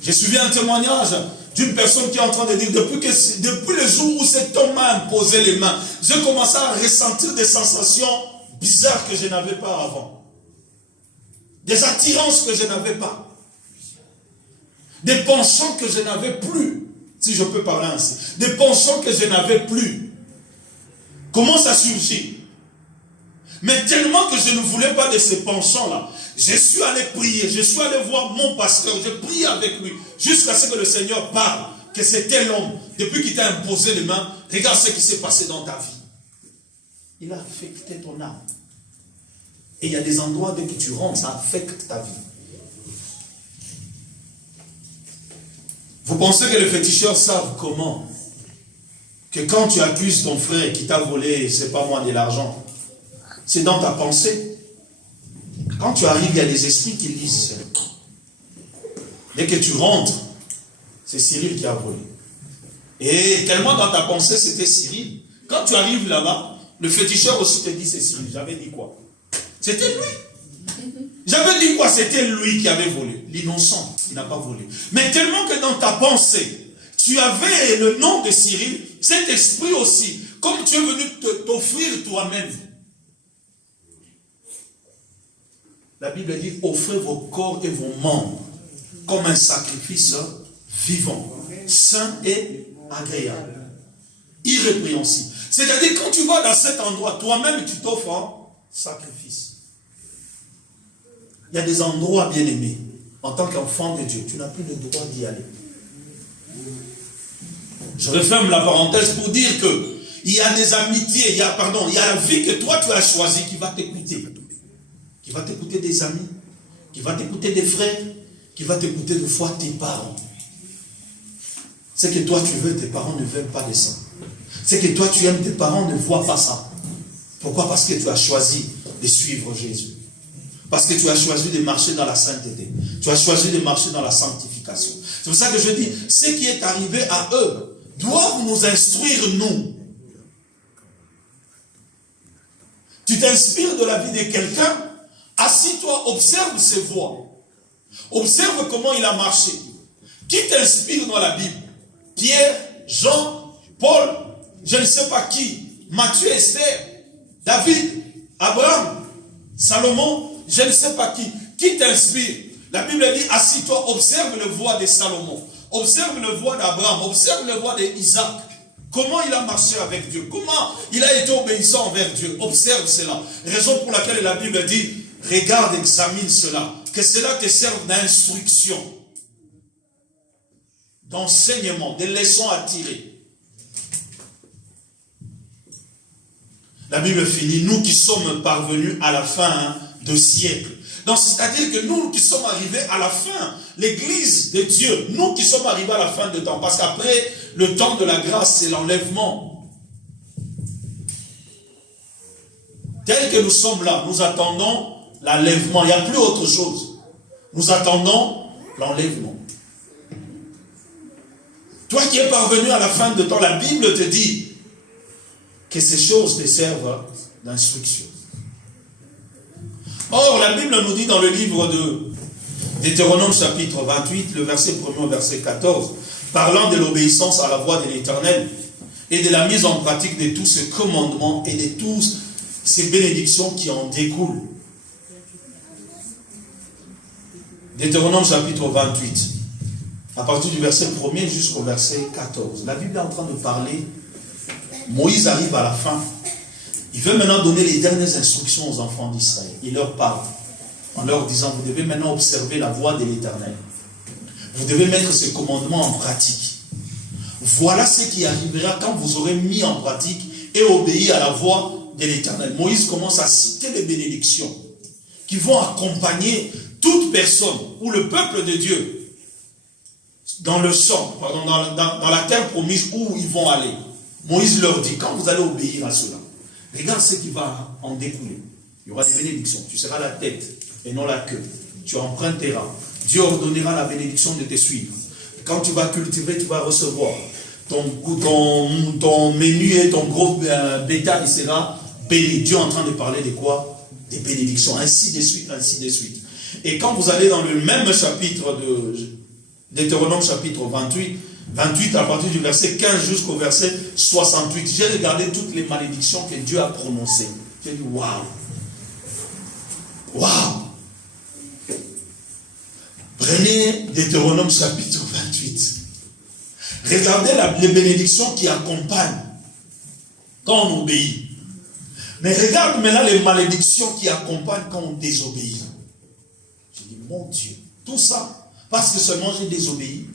J'ai suivi un témoignage d'une personne qui est en train de dire, depuis le jour où cet homme m'a imposé les mains, j'ai commencé à ressentir des sensations bizarres que je n'avais pas avant. Des attirances que je n'avais pas. Des penchants que je n'avais plus. Si je peux parler ainsi. Des penchants que je n'avais plus. Comment ça surgit? Mais tellement que je ne voulais pas de ces penchants-là. Je suis allé prier. Je suis allé voir mon pasteur. Je prie avec lui. Jusqu'à ce que le Seigneur parle. Que c'était l'homme. Depuis qu'il t'a imposé les mains. Regarde ce qui s'est passé dans ta vie. Il a affecté ton âme. Et il y a des endroits, dès que tu rentres, ça affecte ta vie. Vous pensez que les féticheurs savent comment? Que quand tu accuses ton frère qui t'a volé, c'est pas moi, de l'argent, c'est dans ta pensée. Quand tu arrives, il y a des esprits qui lisent. Dès que tu rentres, c'est Cyril qui a volé. Et tellement dans ta pensée, c'était Cyril. Quand tu arrives là-bas, le féticheur aussi te dit, c'est Cyril. J'avais dit quoi? C'était lui. J'avais dit quoi? C'était lui qui avait volé. L'innocent, il n'a pas volé. Mais tellement que dans ta pensée, tu avais le nom de Cyril, cet esprit aussi, comme tu es venu t'offrir toi-même. La Bible dit, offrez vos corps et vos membres comme un sacrifice vivant, saint et agréable, irrépréhensible. C'est-à-dire, quand tu vas dans cet endroit, toi-même, tu t'offres en sacrifice. Il y a des endroits bien aimés. En tant qu'enfant de Dieu, tu n'as plus le droit d'y aller. Je referme la parenthèse pour dire que il y a des amitiés, il y a la vie que toi tu as choisie qui va t'écouter. Qui va t'écouter des amis, qui va t'écouter des frères, qui va t'écouter des fois tes parents. Ce que toi tu veux, tes parents ne veulent pas de ça. Ce que toi tu aimes, tes parents ne voient pas ça. Pourquoi? Parce que tu as choisi de suivre Jésus. Parce que tu as choisi de marcher dans la sainteté. Tu as choisi de marcher dans la sanctification. C'est pour ça que je dis, ce qui est arrivé à eux doivent nous instruire, nous. Tu t'inspires de la vie de quelqu'un, assis-toi, observe ses voies. Observe comment il a marché. Qui t'inspire dans la Bible? Pierre, Jean, Paul, je ne sais pas qui, Matthieu, Esther, David, Abraham, Salomon, je ne sais pas qui. Qui t'inspire? La Bible dit, assis-toi, observe le voie de Salomon, observe le voie d'Abraham, observe le voie d'Isaac. Comment il a marché avec Dieu, comment il a été obéissant envers Dieu. Observe cela. Raison pour laquelle la Bible dit, regarde, examine cela. Que cela te serve d'instruction, d'enseignement, de leçons à tirer. La Bible finit, nous qui sommes parvenus à la fin de siècle. Donc, c'est-à-dire que nous qui sommes arrivés à la fin, l'église de Dieu, nous qui sommes arrivés à la fin de temps, parce qu'après, le temps de la grâce, c'est l'enlèvement. Tel que nous sommes là, nous attendons l'enlèvement. Il n'y a plus autre chose. Nous attendons l'enlèvement. Toi qui es parvenu à la fin de temps, la Bible te dit que ces choses te servent d'instruction. Or, la Bible nous dit dans le livre de Deutéronome chapitre 28, le verset 1er au verset 14, parlant de l'obéissance à la voix de l'Éternel et de la mise en pratique de tous ces commandements et de toutes ces bénédictions qui en découlent. Deutéronome chapitre 28, à partir du verset 1er jusqu'au verset 14. La Bible est en train de parler. Moïse arrive à la fin. Il veut maintenant donner les dernières instructions aux enfants d'Israël. Il leur parle en leur disant, vous devez maintenant observer la voie de l'Éternel. Vous devez mettre ces commandements en pratique. Voilà ce qui arrivera quand vous aurez mis en pratique et obéi à la voie de l'Éternel. Moïse commence à citer les bénédictions qui vont accompagner toute personne ou le peuple de Dieu dans le champ, pardon, dans la terre promise où ils vont aller. Moïse leur dit, quand vous allez obéir à cela, regarde ce qui va en découler. Il y aura des bénédictions. Tu seras la tête et non la queue. Tu emprunteras. Dieu ordonnera la bénédiction de te suivre. Quand tu vas cultiver, tu vas recevoir. Ton menu et ton gros bétail sera béni. Dieu est en train de parler de quoi? Des bénédictions. Ainsi de suite, ainsi de suite. Et quand vous allez dans le même chapitre de Deutéronome chapitre 28 à partir du verset 15 jusqu'au verset 68, j'ai regardé toutes les malédictions que Dieu a prononcées. J'ai dit, waouh! Waouh! Prenez Deutéronome chapitre 28. Regardez les bénédictions qui accompagnent quand on obéit. Mais regarde maintenant les malédictions qui accompagnent quand on désobéit. J'ai dit, mon Dieu, tout ça, parce que seulement j'ai désobéi.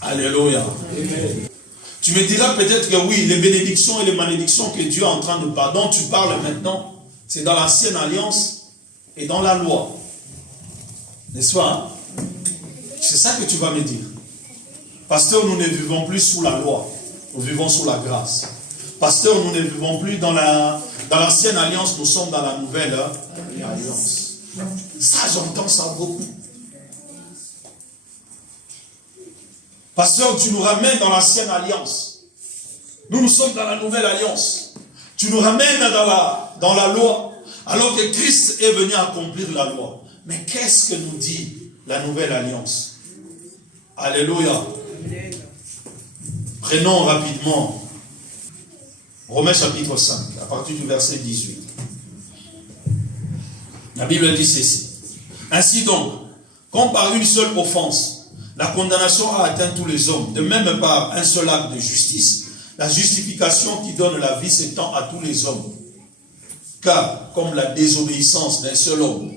Alléluia. Amen. Tu me diras peut-être que oui, les bénédictions et les malédictions que Dieu est en train de parler, dont tu parles maintenant, c'est dans l'ancienne alliance et dans la loi. N'est-ce pas? C'est ça que tu vas me dire. Pasteur, nous ne vivons plus sous la loi. Nous vivons sous la grâce. Pasteur, nous ne vivons plus dans l'ancienne alliance, nous sommes dans la nouvelle alliance. Ça, j'entends ça beaucoup. Pasteur, tu nous ramènes dans l'ancienne alliance. Nous sommes dans la nouvelle alliance. Tu nous ramènes dans la loi, alors que Christ est venu accomplir la loi. Mais qu'est-ce que nous dit la nouvelle alliance? Alléluia. Prenons rapidement Romains chapitre 5, à partir du verset 18. La Bible dit ceci. Ainsi donc, comme par une seule offense, la condamnation a atteint tous les hommes, de même par un seul acte de justice, la justification qui donne la vie s'étend à tous les hommes. Car, comme la désobéissance d'un seul homme,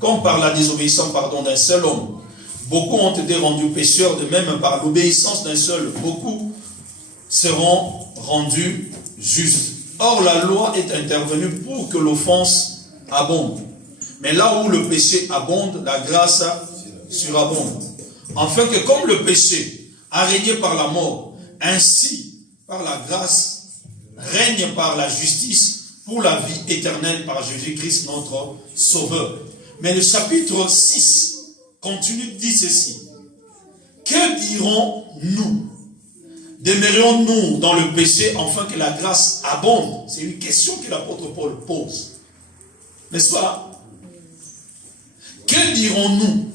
comme par la désobéissance d'un seul homme, beaucoup ont été rendus pécheurs, de même par l'obéissance d'un seul, beaucoup seront rendus justes. Or, la loi est intervenue pour que l'offense abonde. Mais là où le péché abonde, la grâce surabonde. Afin que comme le péché a régné par la mort, ainsi par la grâce règne par la justice pour la vie éternelle par Jésus-Christ notre Sauveur. Mais le chapitre 6 continue de dire ceci. Que dirons-nous? Demeurons-nous dans le péché afin que la grâce abonde? C'est une question que l'apôtre Paul pose. N'est-ce pas? Que dirons-nous?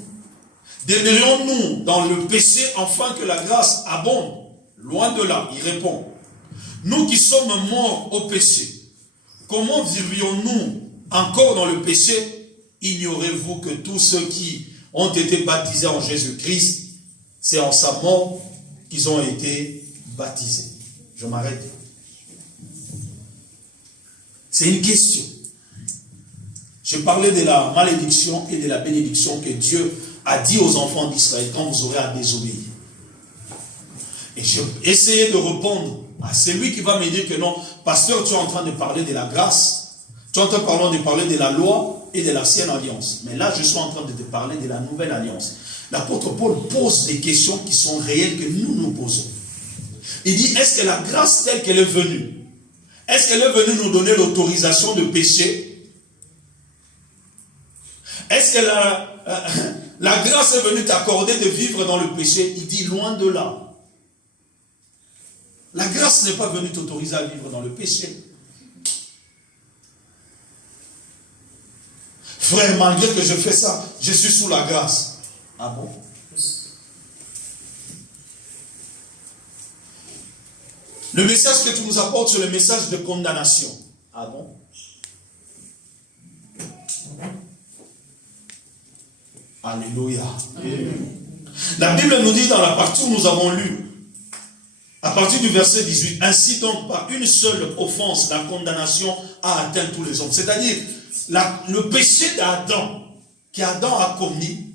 Demeurons-nous dans le péché afin que la grâce abonde? Loin de là, il répond. Nous qui sommes morts au péché, comment vivrions-nous encore dans le péché? Ignorez-vous que tous ceux qui ont été baptisés en Jésus-Christ, c'est en sa mort qu'ils ont été baptisés. Je m'arrête. C'est une question. Je parlais de la malédiction et de la bénédiction que Dieu a dit aux enfants d'Israël quand vous aurez à désobéir. Et j'ai essayé de répondre à celui qui va me dire que non, pasteur, tu es en train de parler de la grâce, tu es en train de parler de la loi et de l'ancienne alliance. Mais là, je suis en train de te parler de la nouvelle alliance. L'apôtre Paul pose des questions qui sont réelles que nous nous posons. Il dit, est-ce que la grâce telle qu'elle est venue, est-ce qu'elle est venue nous donner l'autorisation de pécher? Est-ce que la grâce est venue t'accorder de vivre dans le péché? Il dit, loin de là. La grâce n'est pas venue t'autoriser à vivre dans le péché. Frère, malgré que je fais ça, je suis sous la grâce. Ah bon? Le message que tu nous apportes, c'est le message de condamnation. Ah bon? Alléluia. La Bible nous dit dans la partie où nous avons lu, à partir du verset 18, ainsi donc par une seule offense, la condamnation a atteint tous les hommes. C'est-à-dire, le péché d'Adam, qu'Adam a commis,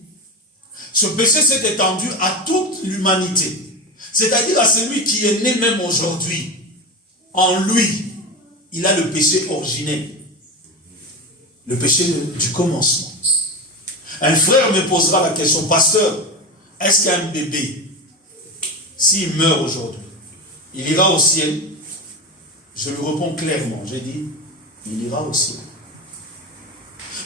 ce péché s'est étendu à toute l'humanité. C'est-à-dire à celui qui est né même aujourd'hui. En lui, il a le péché originel. Le péché du commencement. Un frère me posera la question, pasteur, est-ce qu'un bébé, s'il meurt aujourd'hui, il ira au ciel? Je lui réponds clairement, j'ai dit, il ira au ciel.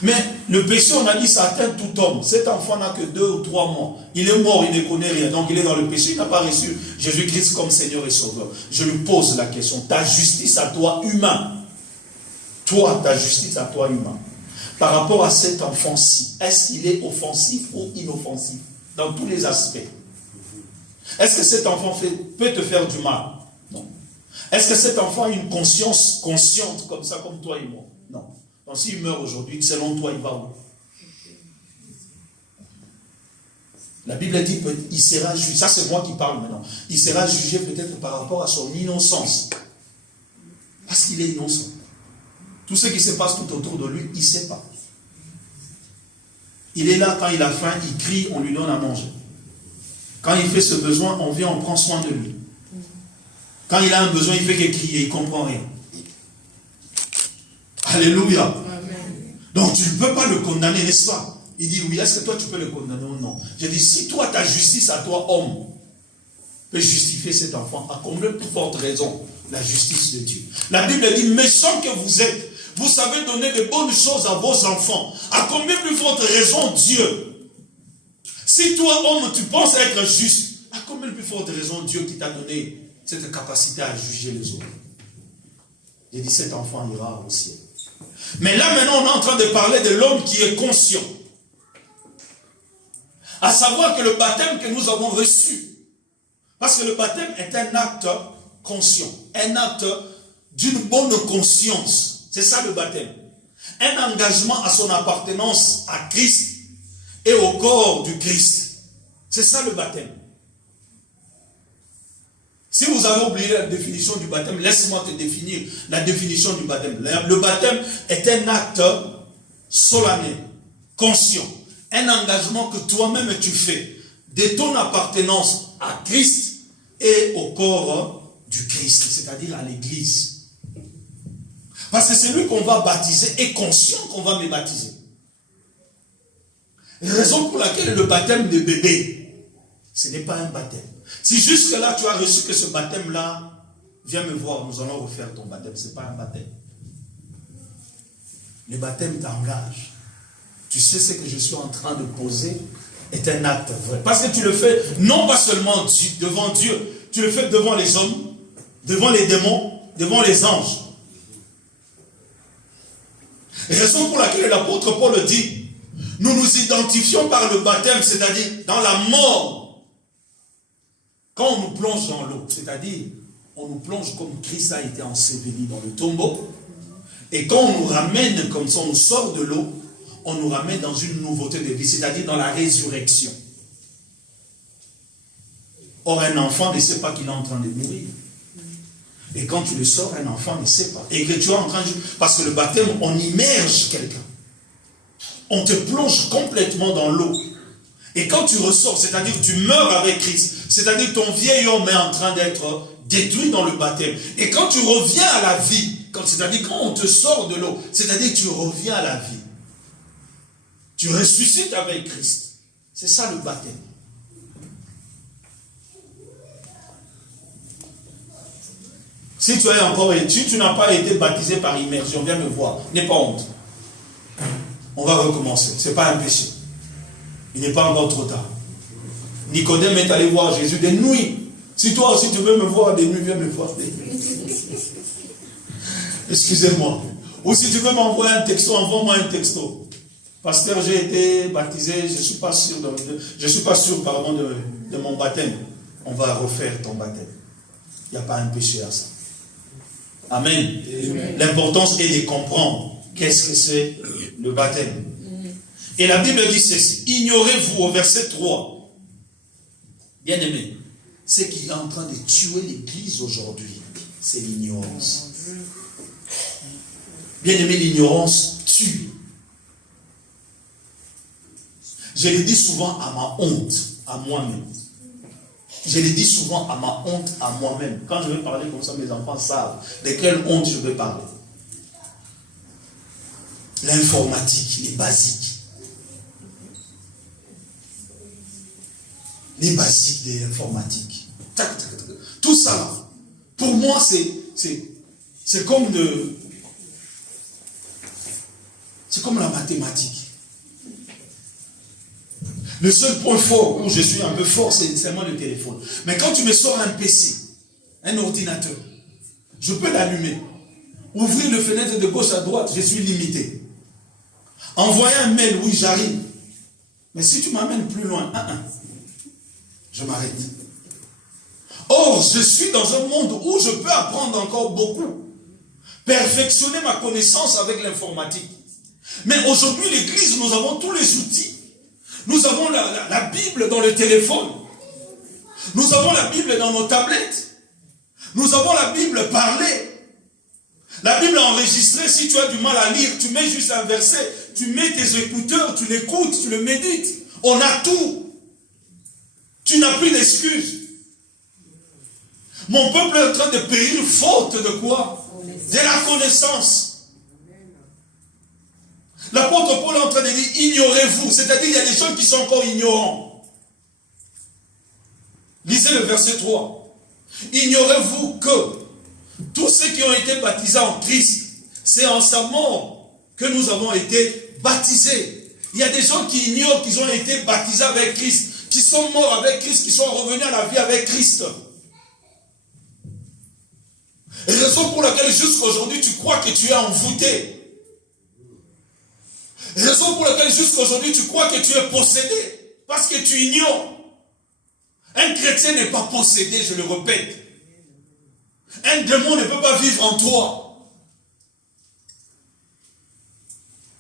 Mais le péché, on a dit, ça atteint tout homme. Cet enfant n'a que 2 ou 3 mois. Il est mort, il ne connaît rien. Donc il est dans le péché, il n'a pas reçu Jésus-Christ comme Seigneur et Sauveur. Je lui pose la question, ta justice à toi humain, toi, ta justice à toi humain, par rapport à cet enfant-ci, est-ce qu'il est offensif ou inoffensif? Dans tous les aspects. Est-ce que cet enfant peut te faire du mal? Non. Est-ce que cet enfant a une conscience consciente comme ça, comme toi et moi? Non. Donc s'il meurt aujourd'hui, selon toi, il va où? La Bible dit qu'il sera jugé. Ça, c'est moi qui parle maintenant. Il sera jugé peut-être par rapport à son innocence. Parce qu'il est innocent. Tout ce qui se passe tout autour de lui, il ne sait pas. Il est là quand il a faim, il crie, on lui donne à manger. Quand il fait ce besoin, on vient, on prend soin de lui. Quand il a un besoin, il fait que crier, il ne comprend rien. Alléluia. Amen. Donc tu ne peux pas le condamner, n'est-ce pas? Il dit oui, est-ce que toi tu peux le condamner ou non? J'ai dit, si toi ta justice à toi, homme, peut justifier cet enfant, à combien de plus forte raison la justice de Dieu? La Bible dit, méchant que vous êtes, vous savez donner de bonnes choses à vos enfants. À combien plus forte raison Dieu? Si toi, homme, tu penses être juste, à combien plus forte raison Dieu qui t'a donné cette capacité à juger les autres? J'ai dit, cet enfant ira au ciel. Mais là, maintenant, on est en train de parler de l'homme qui est conscient. À savoir que le baptême que nous avons reçu, parce que le baptême est un acte conscient, un acte d'une bonne conscience. C'est ça le baptême. Un engagement à son appartenance à Christ et au corps du Christ. C'est ça le baptême. Si vous avez oublié la définition du baptême, laisse-moi te définir la définition du baptême. Le baptême est un acte solennel, conscient. Un engagement que toi-même tu fais de ton appartenance à Christ et au corps du Christ, c'est-à-dire à l'église. Parce que celui qu'on va baptiser est conscient qu'on va me baptiser. Raison pour laquelle le baptême de bébé, ce n'est pas un baptême. Si jusque-là tu as reçu que ce baptême-là, viens me voir, nous allons refaire ton baptême. Ce n'est pas un baptême. Le baptême t'engage. Tu sais ce que je suis en train de poser est un acte vrai. Parce que tu le fais non pas seulement devant Dieu, tu le fais devant les hommes, devant les démons, devant les anges. Raison pour laquelle l'apôtre Paul dit, nous nous identifions par le baptême, c'est-à-dire dans la mort. Quand on nous plonge dans l'eau, c'est-à-dire on nous plonge comme Christ a été enseveli dans le tombeau, Et quand on nous ramène comme ça, on nous sort de l'eau, on nous ramène dans une nouveauté de vie, c'est-à-dire dans la résurrection. Or, un enfant ne sait pas qu'il est en train de mourir. Et quand tu le sors, un enfant ne sait pas. Et que tu es en train de... Parce que le baptême, on immerge quelqu'un. On te plonge complètement dans l'eau. Et quand tu ressors, c'est-à-dire que tu meurs avec Christ, c'est-à-dire que ton vieil homme est en train d'être détruit dans le baptême. Et quand tu reviens à la vie, c'est-à-dire quand on te sort de l'eau, c'est-à-dire que tu reviens à la vie. Tu ressuscites avec Christ. C'est ça le baptême. Si tu n'as pas été baptisé par immersion, viens me voir. N'aie pas honte. On va recommencer. Ce n'est pas un péché. Il n'est pas encore trop tard. Nicodème est allé voir Jésus des nuits. Si toi aussi tu veux me voir des nuits, viens me voir des nuits. Excusez-moi. Ou si tu veux m'envoyer un texto, envoie-moi un texto. Pasteur, j'ai été baptisé, je ne suis pas sûr, de mon baptême. On va refaire ton baptême. Il n'y a pas un péché à ça. Amen. L'importance est de comprendre qu'est-ce que c'est le baptême. Et la Bible dit ceci. Ignorez-vous au verset 3. Bien aimé, ce qui est en train de tuer l'Église aujourd'hui, c'est l'ignorance. Bien aimé, l'ignorance tue. Je le dis souvent à ma honte, à moi-même. Je le dis souvent à ma honte, à moi-même. Quand je vais parler comme ça, mes enfants savent de quelle honte je vais parler. L'informatique, les basiques. Les basiques de l'informatique. Tout ça là. Pour moi, c'est comme c'est comme la mathématique. Le seul point fort où je suis un peu fort, c'est seulement le téléphone. Mais quand tu me sors un PC, un ordinateur, je peux l'allumer. Ouvrir le fenêtre de gauche à droite, je suis limité. Envoyer un mail, oui, j'arrive. Mais si tu m'amènes plus loin, je m'arrête. Or, je suis dans un monde où je peux apprendre encore beaucoup. Perfectionner ma connaissance avec l'informatique. Mais aujourd'hui, l'Église, nous avons tous les outils. Nous avons la Bible dans le téléphone. Nous avons la Bible dans nos tablettes. Nous avons la Bible parlée. La Bible enregistrée, si tu as du mal à lire, tu mets juste un verset, tu mets tes écouteurs, tu l'écoutes, tu le médites. On a tout. Tu n'as plus d'excuses. Mon peuple est en train de périr faute de quoi? De la connaissance. L'apôtre Paul est en train de dire, ignorez-vous. C'est-à-dire, il y a des gens qui sont encore ignorants. Lisez le verset 3. Ignorez-vous que tous ceux qui ont été baptisés en Christ, c'est en sa mort que nous avons été baptisés. Il y a des gens qui ignorent qu'ils ont été baptisés avec Christ, qui sont morts avec Christ, qui sont revenus à la vie avec Christ. Et raison pour laquelle jusqu'à aujourd'hui tu crois que tu es envoûté. Raison pour laquelle jusqu'à aujourd'hui tu crois que tu es possédé. Parce que tu ignores. Un chrétien n'est pas possédé, je le répète. Un démon ne peut pas vivre en toi.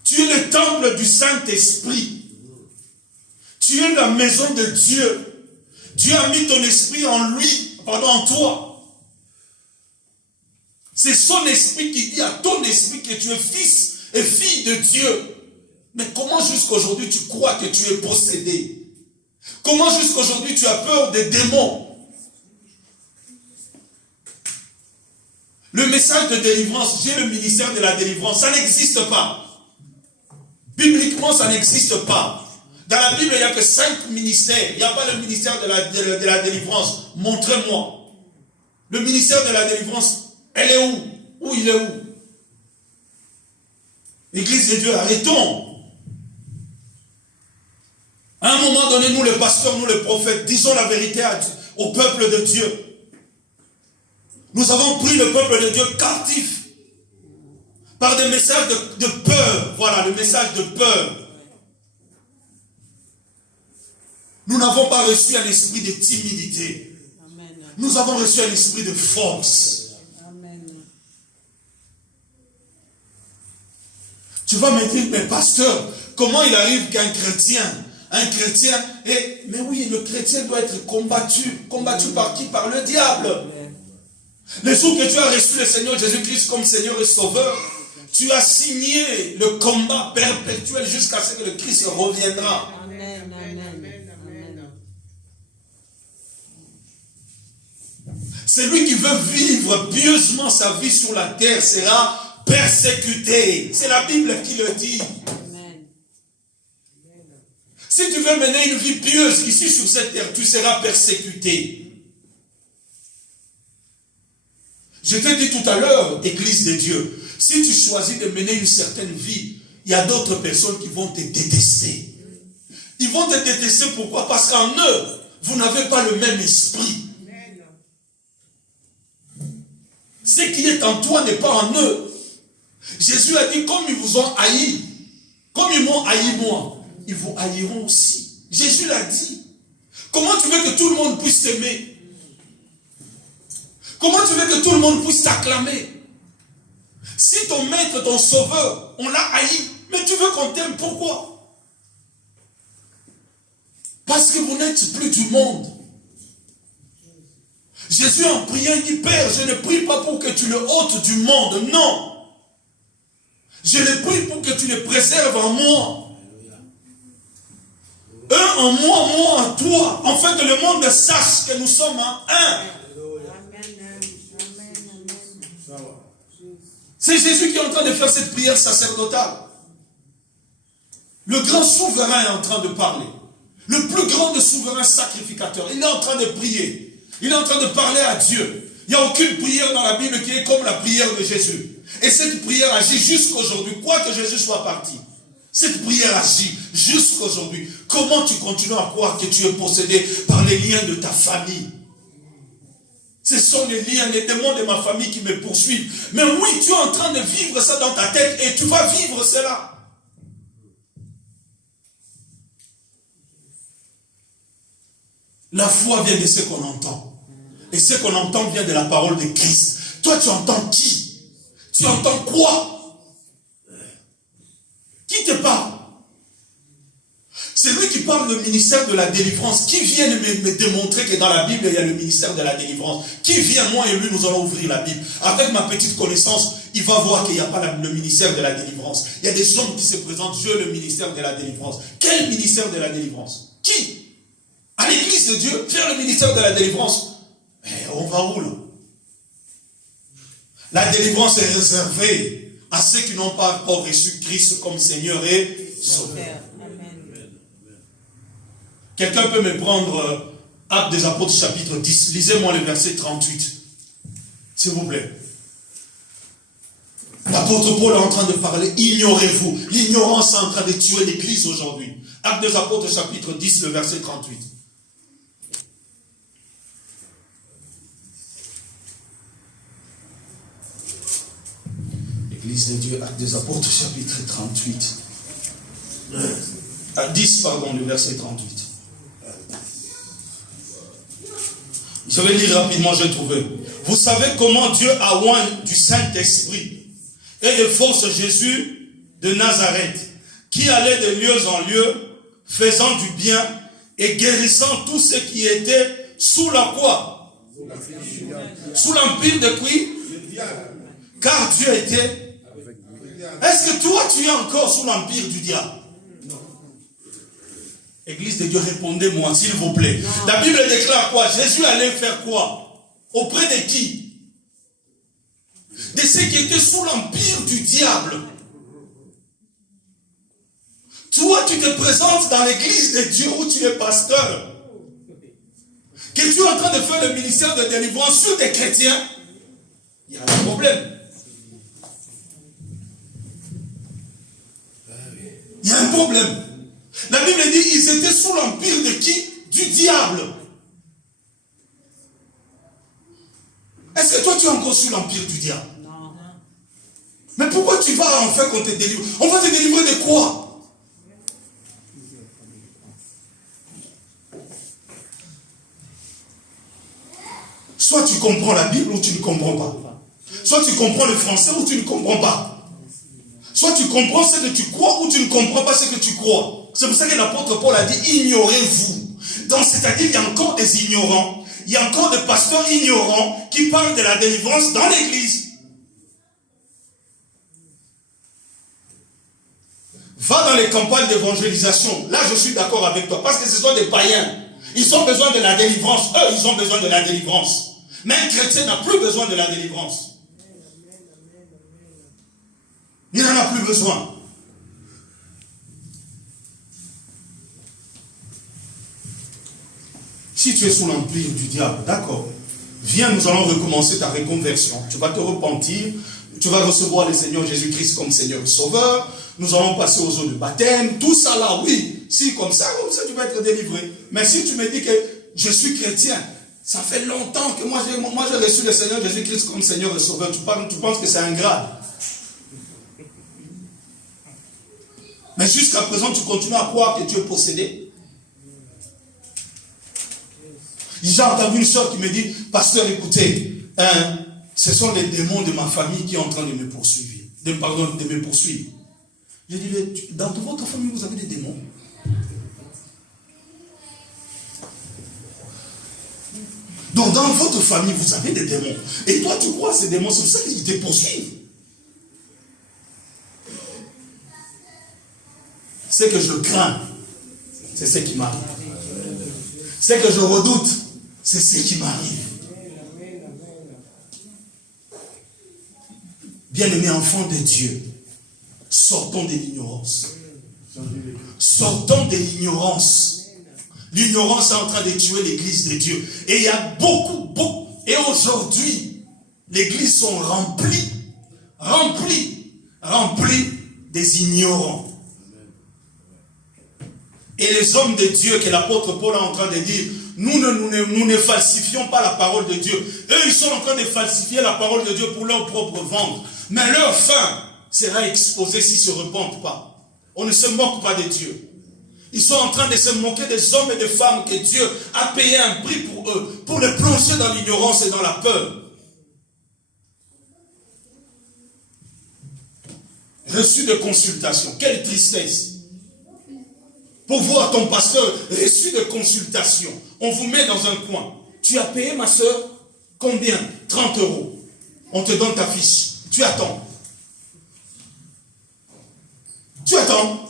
Tu es le temple du Saint-Esprit. Tu es la maison de Dieu. Dieu a mis ton esprit en lui, en toi. C'est son esprit qui dit à ton esprit que tu es fils et fille de Dieu. Mais comment jusqu'à aujourd'hui tu crois que tu es possédé? Comment jusqu'à aujourd'hui tu as peur des démons? Le message de délivrance, j'ai le ministère de la délivrance, ça n'existe pas. Bibliquement, ça n'existe pas. Dans la Bible, il n'y a que 5 ministères. Il n'y a pas le ministère de la délivrance. Montrez-moi. Le ministère de la délivrance, elle est où? Où il est où? L'Église de Dieu, arrêtons. À un moment donné, nous les pasteurs, nous les prophètes, disons la vérité au peuple de Dieu. Nous avons pris le peuple de Dieu captif par des messages de peur. Voilà, le message de peur. Nous n'avons pas reçu un esprit de timidité. Amen. Nous avons reçu un esprit de force. Amen. vas me dire, mais pasteur, comment il arrive qu'un chrétien, mais oui, le chrétien doit être combattu par qui? Par le diable. Le jour que tu as reçu le Seigneur Jésus-Christ comme Seigneur et Sauveur, tu as signé le combat perpétuel jusqu'à ce que le Christ reviendra. Amen, amen. Celui qui veut vivre pieusement sa vie sur la terre sera persécuté. C'est la Bible qui le dit. Amen. Si tu veux mener une vie pieuse ici sur cette terre, tu seras persécuté. Je t'ai dit tout à l'heure, Église de Dieu, si tu choisis de mener une certaine vie, il y a d'autres personnes qui vont te détester. Ils vont te détester pourquoi? Parce qu'en eux, vous n'avez pas le même esprit. Ce qui est en toi n'est pas en eux. Jésus a dit, comme ils vous ont haï, comme ils m'ont haï moi, ils vous haïront aussi. Jésus l'a dit. Comment tu veux que tout le monde puisse t'aimer? Comment tu veux que tout le monde puisse t'acclamer? Si ton maître, ton sauveur, on l'a haï, mais tu veux qu'on t'aime, pourquoi? Parce que vous n'êtes plus du monde. Jésus en priant, il dit, Père, je ne prie pas pour que tu le ôtes du monde, non. Je le prie pour que tu le préserves en moi. Un en moi, moi en toi, afin que le monde sache que nous sommes en un. C'est Jésus qui est en train de faire cette prière sacerdotale. Le grand souverain est en train de parler. Le plus grand des souverains sacrificateurs. Il est en train de prier. Il est en train de parler à Dieu. Il n'y a aucune prière dans la Bible qui est comme la prière de Jésus. Et cette prière agit jusqu'aujourd'hui. Quoi que Jésus soit parti, cette prière agit jusqu'aujourd'hui. Comment tu continues à croire que tu es possédé par les liens de ta famille? Ce sont les liens, les démons de ma famille qui me poursuivent. Mais oui, tu es en train de vivre ça dans ta tête et tu vas vivre cela. La foi vient de ce qu'on entend. Et ce qu'on entend vient de la parole de Christ. Toi, tu entends qui? Tu entends quoi? Qui te parle? C'est lui qui parle du ministère de la délivrance. Qui vient me démontrer que dans la Bible, il y a le ministère de la délivrance? Qui vient, moi et lui, nous allons ouvrir la Bible. Avec ma petite connaissance, il va voir qu'il n'y a pas le ministère de la délivrance. Il y a des hommes qui se présentent, je le ministère de la délivrance. Quel ministère de la délivrance? Qui? À l'église de Dieu, faire le ministère de la délivrance. Mais on va où là? La délivrance est réservée à ceux qui n'ont pas encore reçu Christ comme Seigneur et Sauveur. Quelqu'un peut me prendre Actes des Apôtres chapitre 10. Lisez-moi le verset 38. S'il vous plaît. L'apôtre Paul est en train de parler. Ignorez-vous. L'ignorance est en train de tuer l'église aujourd'hui. Actes des Apôtres chapitre 10, le verset 38. Église de Dieu, Actes des Apôtres chapitre 38. 10, pardon, le verset 38. Je vais lire rapidement, j'ai trouvé. Vous savez comment Dieu a oint du Saint-Esprit et de force Jésus de Nazareth, qui allait de lieu en lieu, faisant du bien et guérissant tous ceux qui étaient sous la quoi? Sous l'empire de qui? Car Dieu était. Est-ce que toi tu es encore sous l'empire du diable? Église de Dieu, répondez-moi, s'il vous plaît. Non. La Bible déclare quoi? Jésus allait faire quoi? Auprès de qui? De ceux qui étaient sous l'empire du diable. Toi, tu te présentes dans l'église de Dieu où tu es pasteur. Que tu es en train de faire le ministère de délivrance sur des chrétiens. Il y a un problème. Il y a un problème. La Bible dit, ils étaient sous l'empire de qui? Du diable. Est-ce que toi tu es encore sous l'empire du diable? Non. Mais pourquoi tu vas enfin qu'on te délivre? On va te délivrer de quoi? Soit tu comprends la Bible ou tu ne comprends pas. Soit tu comprends le français ou tu ne comprends pas. Soit tu comprends ce que tu crois ou tu ne comprends pas ce que tu crois. C'est pour ça que l'apôtre Paul a dit, ignorez-vous. Donc, c'est-à-dire, il y a encore des ignorants. Il y a encore des pasteurs ignorants qui parlent de la délivrance dans l'église. Va dans les campagnes d'évangélisation. Là, je suis d'accord avec toi. Parce que ce sont des païens. Ils ont besoin de la délivrance. Eux, ils ont besoin de la délivrance. Mais un chrétien n'a plus besoin de la délivrance. Il n'en a plus besoin. Si tu es sous l'empire du diable, d'accord. Viens, nous allons recommencer ta reconversion. Tu vas te repentir. Tu vas recevoir le Seigneur Jésus-Christ comme Seigneur et Sauveur. Nous allons passer aux eaux de baptême. Tout ça là, oui. Si comme ça, tu vas être délivré. Mais si tu me dis que je suis chrétien, ça fait longtemps que moi j'ai reçu le Seigneur Jésus-Christ comme Seigneur et Sauveur. Tu penses que c'est un grade. Mais jusqu'à présent, tu continues à croire que tu es possédé. J'ai entendu une soeur qui me dit, pasteur, écoutez, ce sont les démons de ma famille qui sont en train de me poursuivre. De me poursuivre. J'ai dit, dans votre famille, vous avez des démons? Donc, dans votre famille, vous avez des démons. Et toi, tu crois à ces démons, c'est pour ça qu'ils te poursuivent. Ce que je crains, c'est ce qui m'arrive. Ce que je redoute, c'est ce qui m'arrive. Bien-aimés enfants de Dieu, sortons de l'ignorance. Sortons de l'ignorance. L'ignorance est en train de tuer l'église de Dieu. Et il y a beaucoup. Et aujourd'hui, l'église sont remplies des ignorants. Et les hommes de Dieu que l'apôtre Paul est en train de dire, nous ne falsifions pas la parole de Dieu. Eux, ils sont en train de falsifier la parole de Dieu pour leur propre ventre. Mais leur fin sera exposée s'ils ne se repentent pas. On ne se moque pas de Dieu. Ils sont en train de se moquer des hommes et des femmes que Dieu a payé un prix pour eux, pour les plonger dans l'ignorance et dans la peur. Reçu de consultation, quelle tristesse. Pour voir ton pasteur reçu de consultation, on vous met dans un coin. Tu as payé, ma soeur, combien? 30 €. On te donne ta fiche. Tu attends. Tu attends.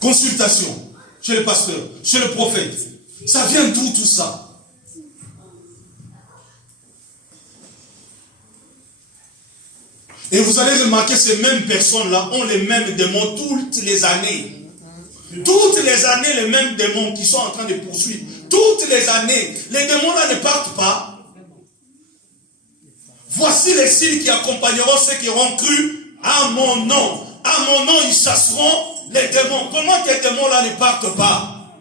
Consultation chez le pasteur, chez le prophète. Ça vient d'où tout ça? Et vous allez remarquer, ces mêmes personnes-là ont les mêmes démons toutes les années. Toutes les années, les mêmes démons qui sont en train de poursuivre. Toutes les années. Les démons-là ne partent pas. Voici les signes qui accompagneront ceux qui auront cru à mon nom. À mon nom, ils chasseront les démons. Comment ces démons-là ne partent pas?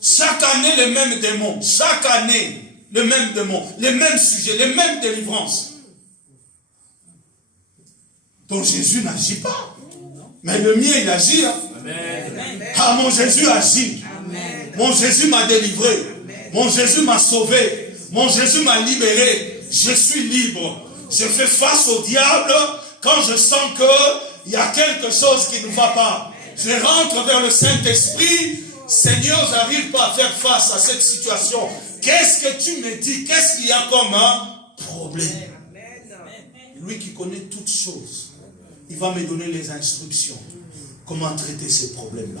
Chaque année, les mêmes démons. Chaque année, les mêmes démons. Les mêmes sujets, les mêmes délivrances. Donc Jésus n'agit pas. Mais le mien, il agit. Hein? Ah, mon Jésus agit. Amen. Mon Jésus m'a délivré. Amen. Mon Jésus m'a sauvé. Mon Jésus m'a libéré. Je suis libre. Je fais face au diable quand je sens qu'il y a quelque chose qui ne va pas. Je rentre vers le Saint-Esprit. Seigneur, je n'arrive pas à faire face à cette situation. Qu'est-ce que tu me dis? Qu'est-ce qu'il y a comme un problème? Lui qui connaît toutes choses, il va me donner les instructions. Comment traiter ces problèmes-là?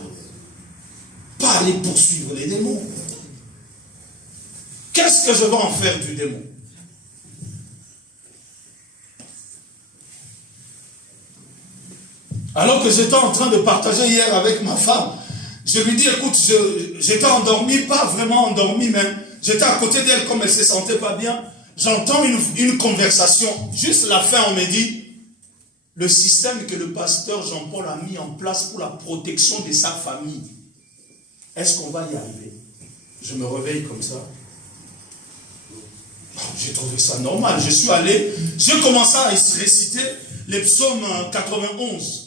Pas aller poursuivre les démons. Qu'est-ce que je vais en faire du démon? Alors que j'étais en train de partager hier avec ma femme, je lui dis, écoute, j'étais endormi, pas vraiment endormi, mais j'étais à côté d'elle comme elle ne se sentait pas bien. J'entends une conversation. Juste la fin, on me dit, le système que le pasteur Jean-Paul a mis en place pour la protection de sa famille, est-ce qu'on va y arriver? Je me réveille comme ça. J'ai trouvé ça normal. Je suis allé, j'ai commencé à réciter les psaumes 91.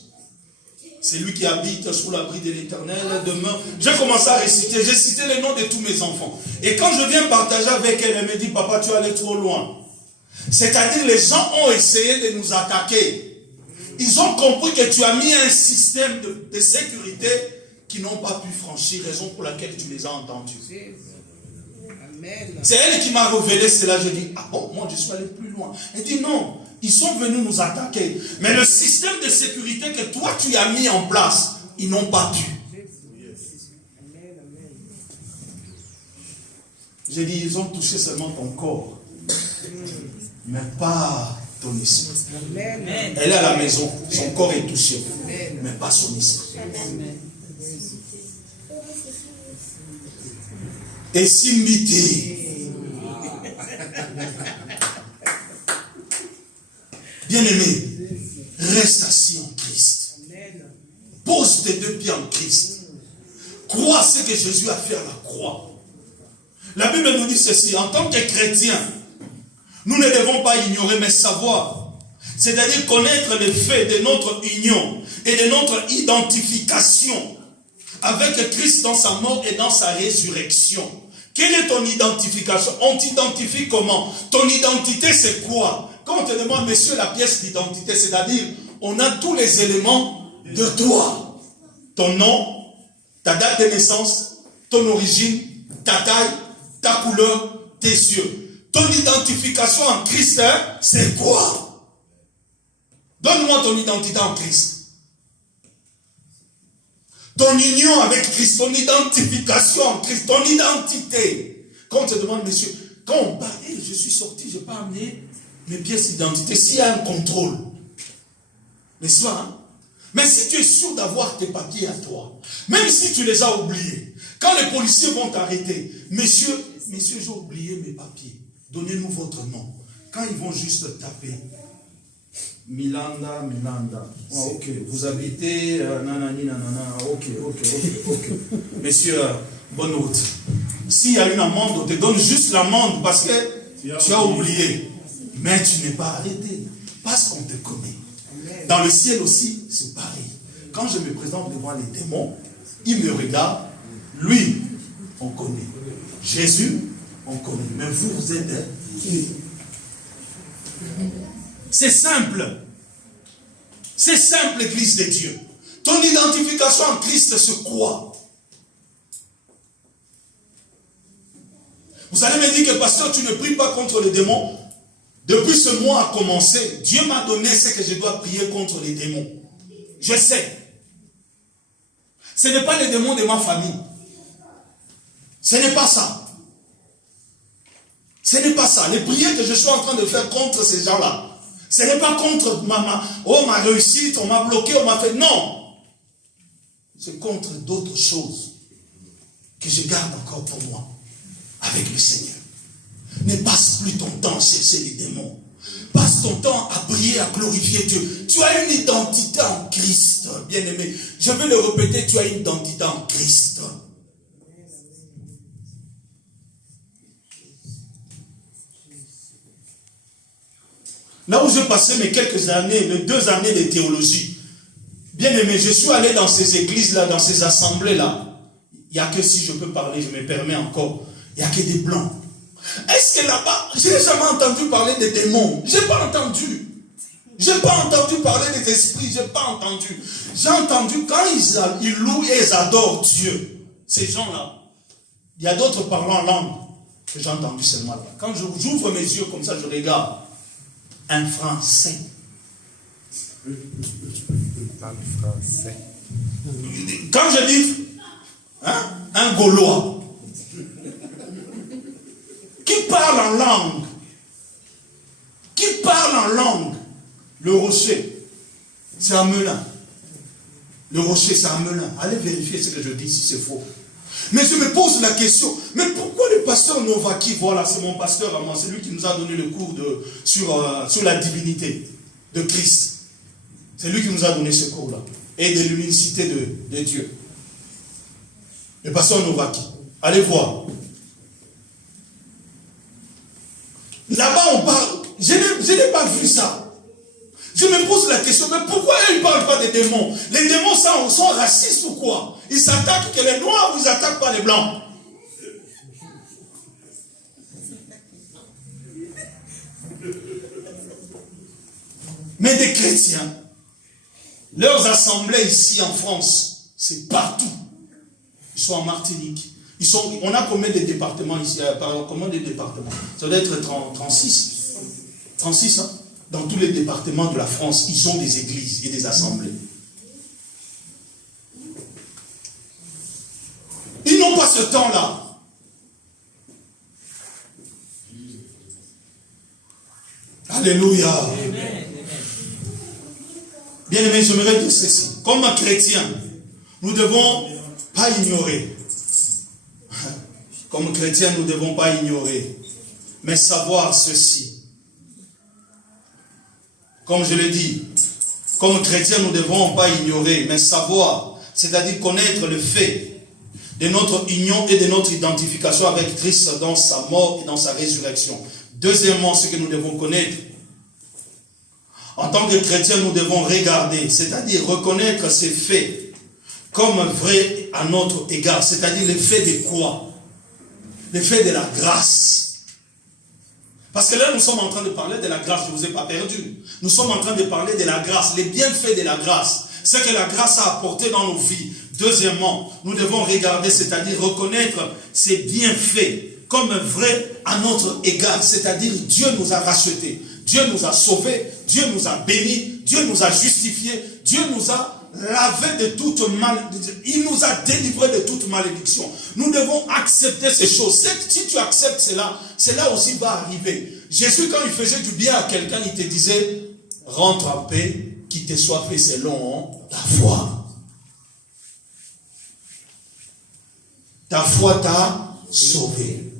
C'est lui qui habite sous l'abri de l'Éternel. Demain, j'ai commencé à réciter. J'ai cité les noms de tous mes enfants. Et quand je viens partager avec elle, elle me dit, papa, tu es allé trop loin. C'est-à-dire les gens ont essayé de nous attaquer. Ils ont compris que tu as mis un système de sécurité qui n'ont pas pu franchir, raison pour laquelle tu les as entendus. C'est elle qui m'a révélé cela. Je dis, ah bon, moi je suis allé plus loin. Elle dit non, ils sont venus nous attaquer. Mais le système de sécurité que toi tu as mis en place, ils n'ont pas pu. J'ai dit, ils ont touché seulement ton corps, mais pas ton esprit. Elle est à la maison, son corps est touché, mais pas son esprit. Et Simbiti. Bien-aimé, reste assis en Christ. Pose tes deux pieds en Christ. Crois ce que Jésus a fait à la croix. La Bible nous dit ceci, en tant que chrétiens, nous ne devons pas ignorer, mais savoir. C'est-à-dire connaître les faits de notre union et de notre identification avec Christ dans sa mort et dans sa résurrection. Quelle est ton identification? On t'identifie comment? Ton identité c'est quoi? Quand on te demande, monsieur, la pièce d'identité, c'est-à-dire, on a tous les éléments de toi. Ton nom, ta date de naissance, ton origine, ta taille, ta couleur, tes yeux. Ton identification en Christ, hein, c'est quoi? Donne-moi ton identité en Christ. Ton union avec Christ, ton identification en Christ, ton identité. Quand on te demande, monsieur, quand on parle, je suis sorti, je n'ai pas amené mes pièces d'identité, s'il y a un contrôle, n'est-ce pas, hein? Mais si tu es sûr d'avoir tes papiers à toi, même si tu les as oubliés, quand les policiers vont t'arrêter, messieurs, j'ai oublié mes papiers, donnez-nous votre nom. Quand ils vont juste taper, Milanda. Oh, ok, vous habitez, nanani, nanana, ok. Messieurs, bonne route. S'il y a une amende, on te donne juste l'amende parce que tu as oublié. Mais tu n'es pas arrêté, parce qu'on te connaît. Dans le ciel aussi, c'est pareil. Quand je me présente devant les démons, ils me regardent. Lui, on connaît. Jésus, on connaît. Mais vous êtes qui? C'est simple. C'est simple, Église de Dieu. Ton identification en Christ, c'est quoi? Vous allez me dire que, pasteur, tu ne pries pas contre les démons. Depuis ce mois a commencé, Dieu m'a donné ce que je dois prier contre les démons. Je sais. Ce n'est pas les démons de ma famille. Ce n'est pas ça. Ce n'est pas ça. Les prières que je suis en train de faire contre ces gens-là, ce n'est pas contre ma réussite, on m'a bloqué, on m'a fait. Non. C'est contre d'autres choses que je garde encore pour moi avec le Seigneur. Ne passe plus ton temps à chercher les démons. Passe ton temps à prier, à glorifier Dieu. Tu as une identité en Christ, bien-aimé. Je vais le répéter, tu as une identité en Christ. Là où j'ai passé mes quelques années, mes 2 années de théologie, bien-aimé, je suis allé dans ces églises-là, dans ces assemblées-là. Il n'y a que, si je peux parler, je me permets encore, il n'y a que des blancs. Est-ce que là-bas, je n'ai jamais entendu parler des démons? Je n'ai pas entendu. Je n'ai pas entendu parler des esprits, je n'ai pas entendu. J'ai entendu quand ils louent et ils adorent Dieu. Ces gens-là, il y a d'autres parlant en langue que j'ai entendu seulement là. Quand j'ouvre mes yeux comme ça, je regarde un Français. Quand je dis un Gaulois qui parle en langue, le rocher, c'est un melun. Le rocher, c'est un melun. Allez vérifier ce que je dis si c'est faux. Mais je me pose la question, mais pourquoi le pasteur Novaki, voilà, c'est mon pasteur à moi, c'est lui qui nous a donné le cours sur la divinité de Christ. C'est lui qui nous a donné ce cours-là. Et de l'unicité de Dieu. Le pasteur Novaki. Allez voir. Là-bas, on parle. Je n'ai pas vu ça. Je me pose la question, mais pourquoi ils ne parlent pas des démons? Les démons sont racistes ou quoi? Ils s'attaquent que les noirs ou ils n'attaquent pas les blancs? Mais des chrétiens, leurs assemblées ici en France, c'est partout. Ils sont en Martinique. On a combien de départements ici? Combien de départements? Ça doit être 36. 36, hein? Dans tous les départements de la France, ils ont des églises et des assemblées. Ils n'ont pas ce temps-là. Alléluia. Bien aimé, j'aimerais dire ceci. Comme un chrétien, nous ne devons pas ignorer. Comme chrétien, nous ne devons pas ignorer. Mais savoir ceci. Comme je l'ai dit, comme chrétien, nous ne devons pas ignorer, mais savoir, c'est-à-dire connaître le fait de notre union et de notre identification avec Christ dans sa mort et dans sa résurrection. Deuxièmement, ce que nous devons connaître. En tant que chrétien, nous devons regarder, c'est-à-dire reconnaître ces faits comme vrais à notre égard. C'est-à-dire les faits de quoi? Les faits de la grâce. Parce que là, nous sommes en train de parler de la grâce. Je ne vous ai pas perdu. Nous sommes en train de parler de la grâce, les bienfaits de la grâce. Ce que la grâce a apporté dans nos vies. Deuxièmement, nous devons regarder, c'est-à-dire reconnaître ces bienfaits comme vrais à notre égard. C'est-à-dire Dieu nous a rachetés. Dieu nous a sauvés. Dieu nous a bénis. Dieu nous a justifiés. Dieu nous a lavé de toute malédiction. Il nous a délivrés de toute malédiction. Nous devons accepter ces choses. Si tu acceptes cela aussi va arriver. Jésus, quand il faisait du bien à quelqu'un, il te disait, rentre en paix, qu'il te soit fait selon la foi. Ta foi t'a sauvé.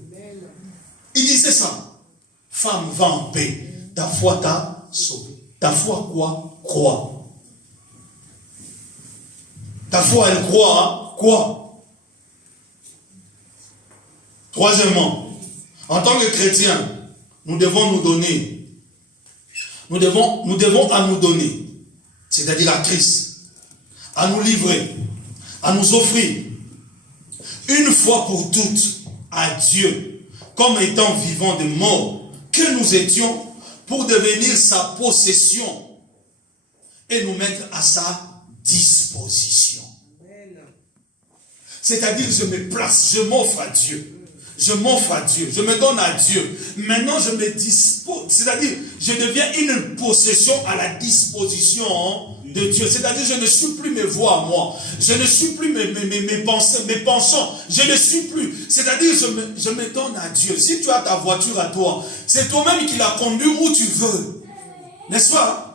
Il disait ça. Femme, va en paix. Ta foi t'a sauvé. Ta foi quoi? Crois. Ta foi, elle croit à quoi? Troisièmement, en tant que chrétiens, nous devons nous donner. Nous devons à nous donner. C'est-à-dire à Christ. À nous livrer. À nous offrir. Une fois pour toutes à Dieu. Comme étant vivants de mort. Que nous étions pour devenir sa possession. Et nous mettre à sa disposition. C'est-à-dire, je me place, je m'offre à Dieu. Je m'offre à Dieu, je me donne à Dieu. Maintenant, je me dispose, c'est-à-dire, je deviens une possession à la disposition de Dieu. C'est-à-dire, je ne suis plus mes voix à moi. Je ne suis plus mes pensées, mes penchants. Je ne suis plus. C'est-à-dire, je me donne à Dieu. Si tu as ta voiture à toi, c'est toi-même qui la conduis où tu veux. N'est-ce pas?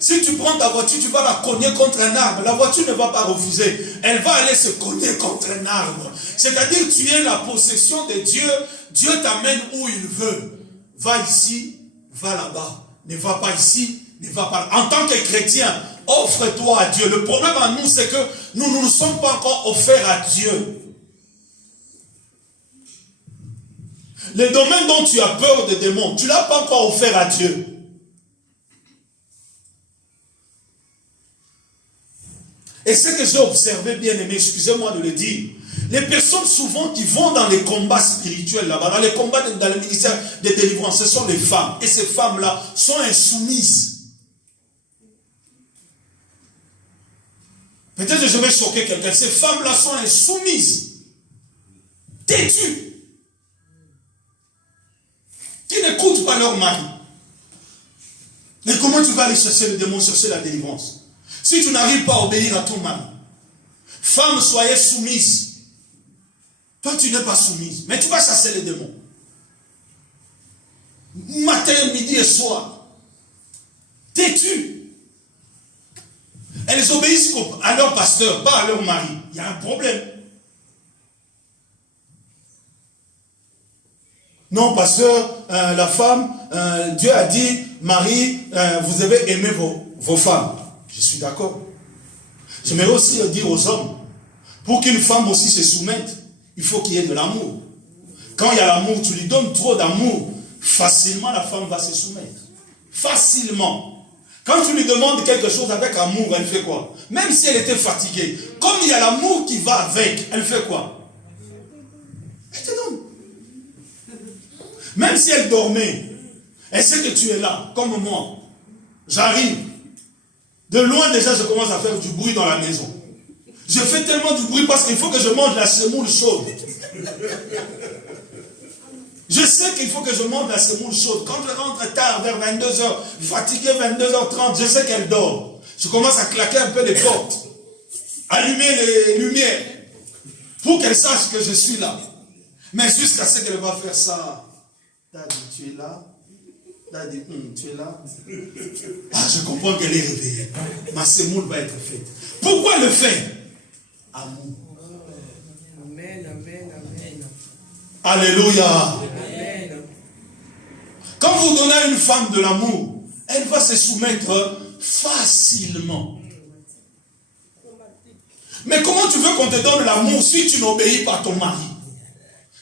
Si tu prends ta voiture, tu vas la cogner contre un arbre. La voiture ne va pas refuser. Elle va aller se cogner contre un arbre. C'est-à-dire, tu es la possession de Dieu. Dieu t'amène où il veut. Va ici, va là-bas. Ne va pas ici, ne va pas là. En tant que chrétien, offre-toi à Dieu. Le problème à nous, c'est que nous ne nous sommes pas encore offerts à Dieu. Les domaines dont tu as peur des démons, tu ne l'as pas encore offert à Dieu. Et ce que j'ai observé, bien aimé, excusez-moi de le dire, les personnes souvent qui vont dans les combats spirituels là-bas, dans les combats, dans le ministère de délivrance, ce sont les femmes. Et ces femmes-là sont insoumises. Peut-être que je vais choquer quelqu'un. Ces femmes-là sont insoumises. Têtues. Qui n'écoutent pas leur mari. Mais comment tu vas aller chercher le démon, chercher la délivrance? Si tu n'arrives pas à obéir à ton mari. Femme, soyez soumise. Toi, tu n'es pas soumise. Mais tu vas chasser les démons. Matin, midi et soir. Têtu. Elles obéissent à leur pasteur, pas à leur mari. Il y a un problème. Non, pasteur, la femme, Dieu a dit, Marie, vous devez aimer vos femmes. Je suis d'accord. J'aimerais aussi dire aux hommes, pour qu'une femme aussi se soumette, il faut qu'il y ait de l'amour. Quand il y a l'amour, tu lui donnes trop d'amour, facilement la femme va se soumettre. Facilement. Quand tu lui demandes quelque chose avec amour, elle fait quoi? Même si elle était fatiguée, comme il y a l'amour qui va avec, elle fait quoi? Elle te donne. Même si elle dormait, elle sait que tu es là, comme moi. J'arrive. De loin déjà, je commence à faire du bruit dans la maison. Je fais tellement du bruit parce qu'il faut que je mange la semoule chaude. Je sais qu'il faut que je mange la semoule chaude. Quand je rentre tard, vers 22h, fatigué 22h30, je sais qu'elle dort. Je commence à claquer un peu les portes. Allumer les lumières. Pour qu'elle sache que je suis là. Mais jusqu'à ce qu'elle va faire ça. Daddy, tu es là? Daddy, tu es là? Ah, je comprends qu'elle est réveillée. Ma semoule va être faite. Pourquoi le faire? Amour. Amen, amen, amen. Alléluia. Amen. Quand vous donnez à une femme de l'amour, elle va se soumettre facilement. Mais comment tu veux qu'on te donne l'amour si tu n'obéis pas à ton mari?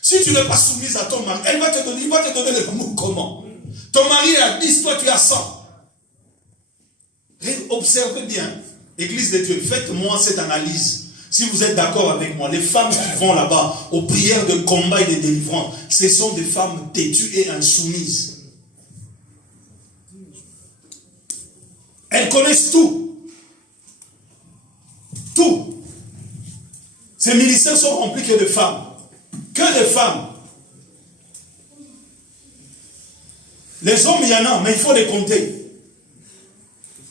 Si tu n'es pas soumise à ton mari, il va te donner l'amour comment? Ton mari est à 10, toi tu es à 100. Observez bien, Église de Dieu, faites-moi cette analyse. Si vous êtes d'accord avec moi, les femmes qui vont là-bas aux prières de combat et de délivrance, ce sont des femmes têtues et insoumises. Elles connaissent tout. Tout. Ces ministères sont remplis que de femmes. Que de femmes. Les hommes, il y en a, mais il faut les compter.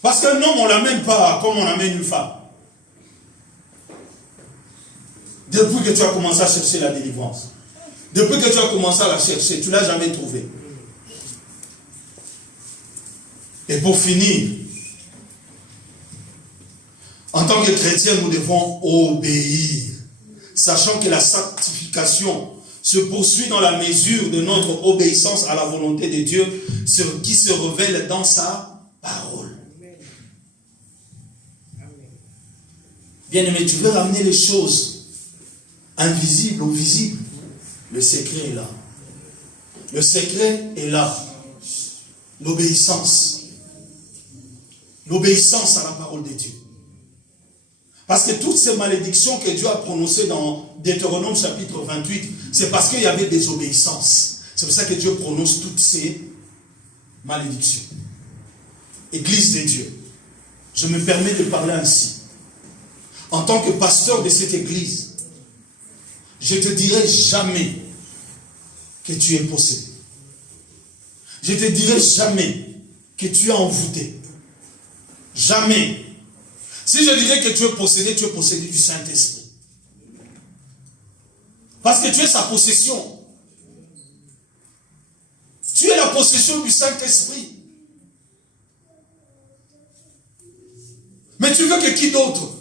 Parce qu'un homme, on ne l'amène pas comme on amène une femme. Depuis que tu as commencé à chercher la délivrance, depuis que tu as commencé à la chercher, tu ne l'as jamais trouvée. Et pour finir, en tant que chrétiens, nous devons obéir, sachant que la sanctification se poursuit dans la mesure de notre obéissance à la volonté de Dieu, qui se révèle dans sa parole. Bien-aimé, tu veux ramener les choses invisibles au visible. Le secret est là. Le secret est là. L'obéissance. L'obéissance à la parole de Dieu. Parce que toutes ces malédictions que Dieu a prononcées dans Deutéronome chapitre 28, c'est parce qu'il y avait des obéissances. C'est pour ça que Dieu prononce toutes ces malédictions. Église de Dieu, je me permets de parler ainsi. En tant que pasteur de cette église, je ne te dirai jamais que tu es possédé. Je ne te dirai jamais que tu es envoûté. Jamais. Si je dirais que tu es possédé du Saint-Esprit. Parce que tu es sa possession. Tu es la possession du Saint-Esprit. Mais tu veux que qui d'autre?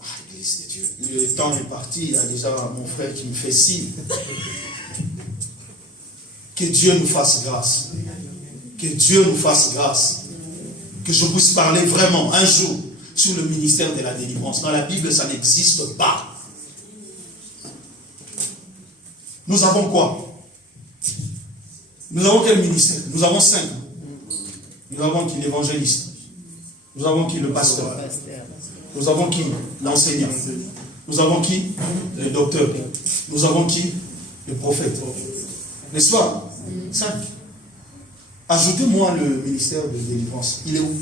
Ah, l'Église de Dieu. Le temps est parti, il y a déjà mon frère qui me fait signe. Que Dieu nous fasse grâce. Que Dieu nous fasse grâce. Que je puisse parler vraiment un jour sur le ministère de la délivrance. Dans la Bible, ça n'existe pas. Nous avons quoi? Nous avons quel ministère? Nous avons 5. Nous avons qui? L'évangéliste. Nous avons qui? Le pasteur. Nous avons qui? L'enseignant. Nous avons qui? Le docteur. Nous avons qui? Le prophète. N'est-ce pas? 5. Ajoutez-moi le ministère de délivrance. Il est où?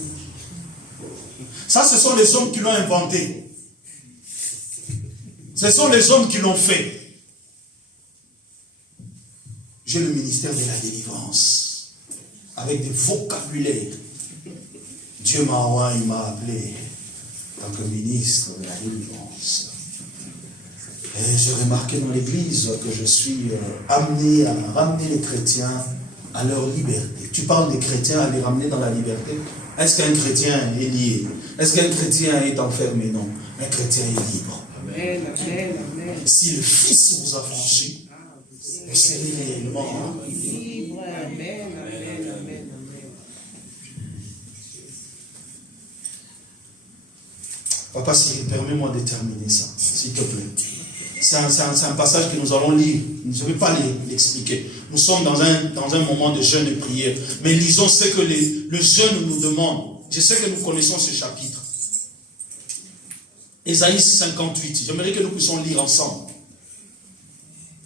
Ça, ce sont les hommes qui l'ont inventé. Ce sont les hommes qui l'ont fait. J'ai le ministère de la délivrance. Avec des vocabulaires. Dieu m'a envoyé, il m'a appelé en tant que ministre de la délivrance. Et j'ai remarqué dans l'église que je suis amené à ramener les chrétiens à leur liberté. Tu parles des chrétiens à les ramener dans la liberté. Est-ce qu'un chrétien est lié? Est-ce qu'un chrétien est enfermé? Non. Un chrétien est libre. Amen, amen, amen. Si le Fils vous a franchi, vous serez réellement Libre, amen, amen, amen, amen. Papa, permets-moi de terminer ça, s'il te plaît. C'est un passage que nous allons lire. Je ne vais pas l'expliquer. Nous sommes dans un moment de jeûne et prière. Mais lisons ce que le jeûne nous demande. Je sais que nous connaissons ce chapitre. Ésaïe 58. J'aimerais que nous puissions lire ensemble.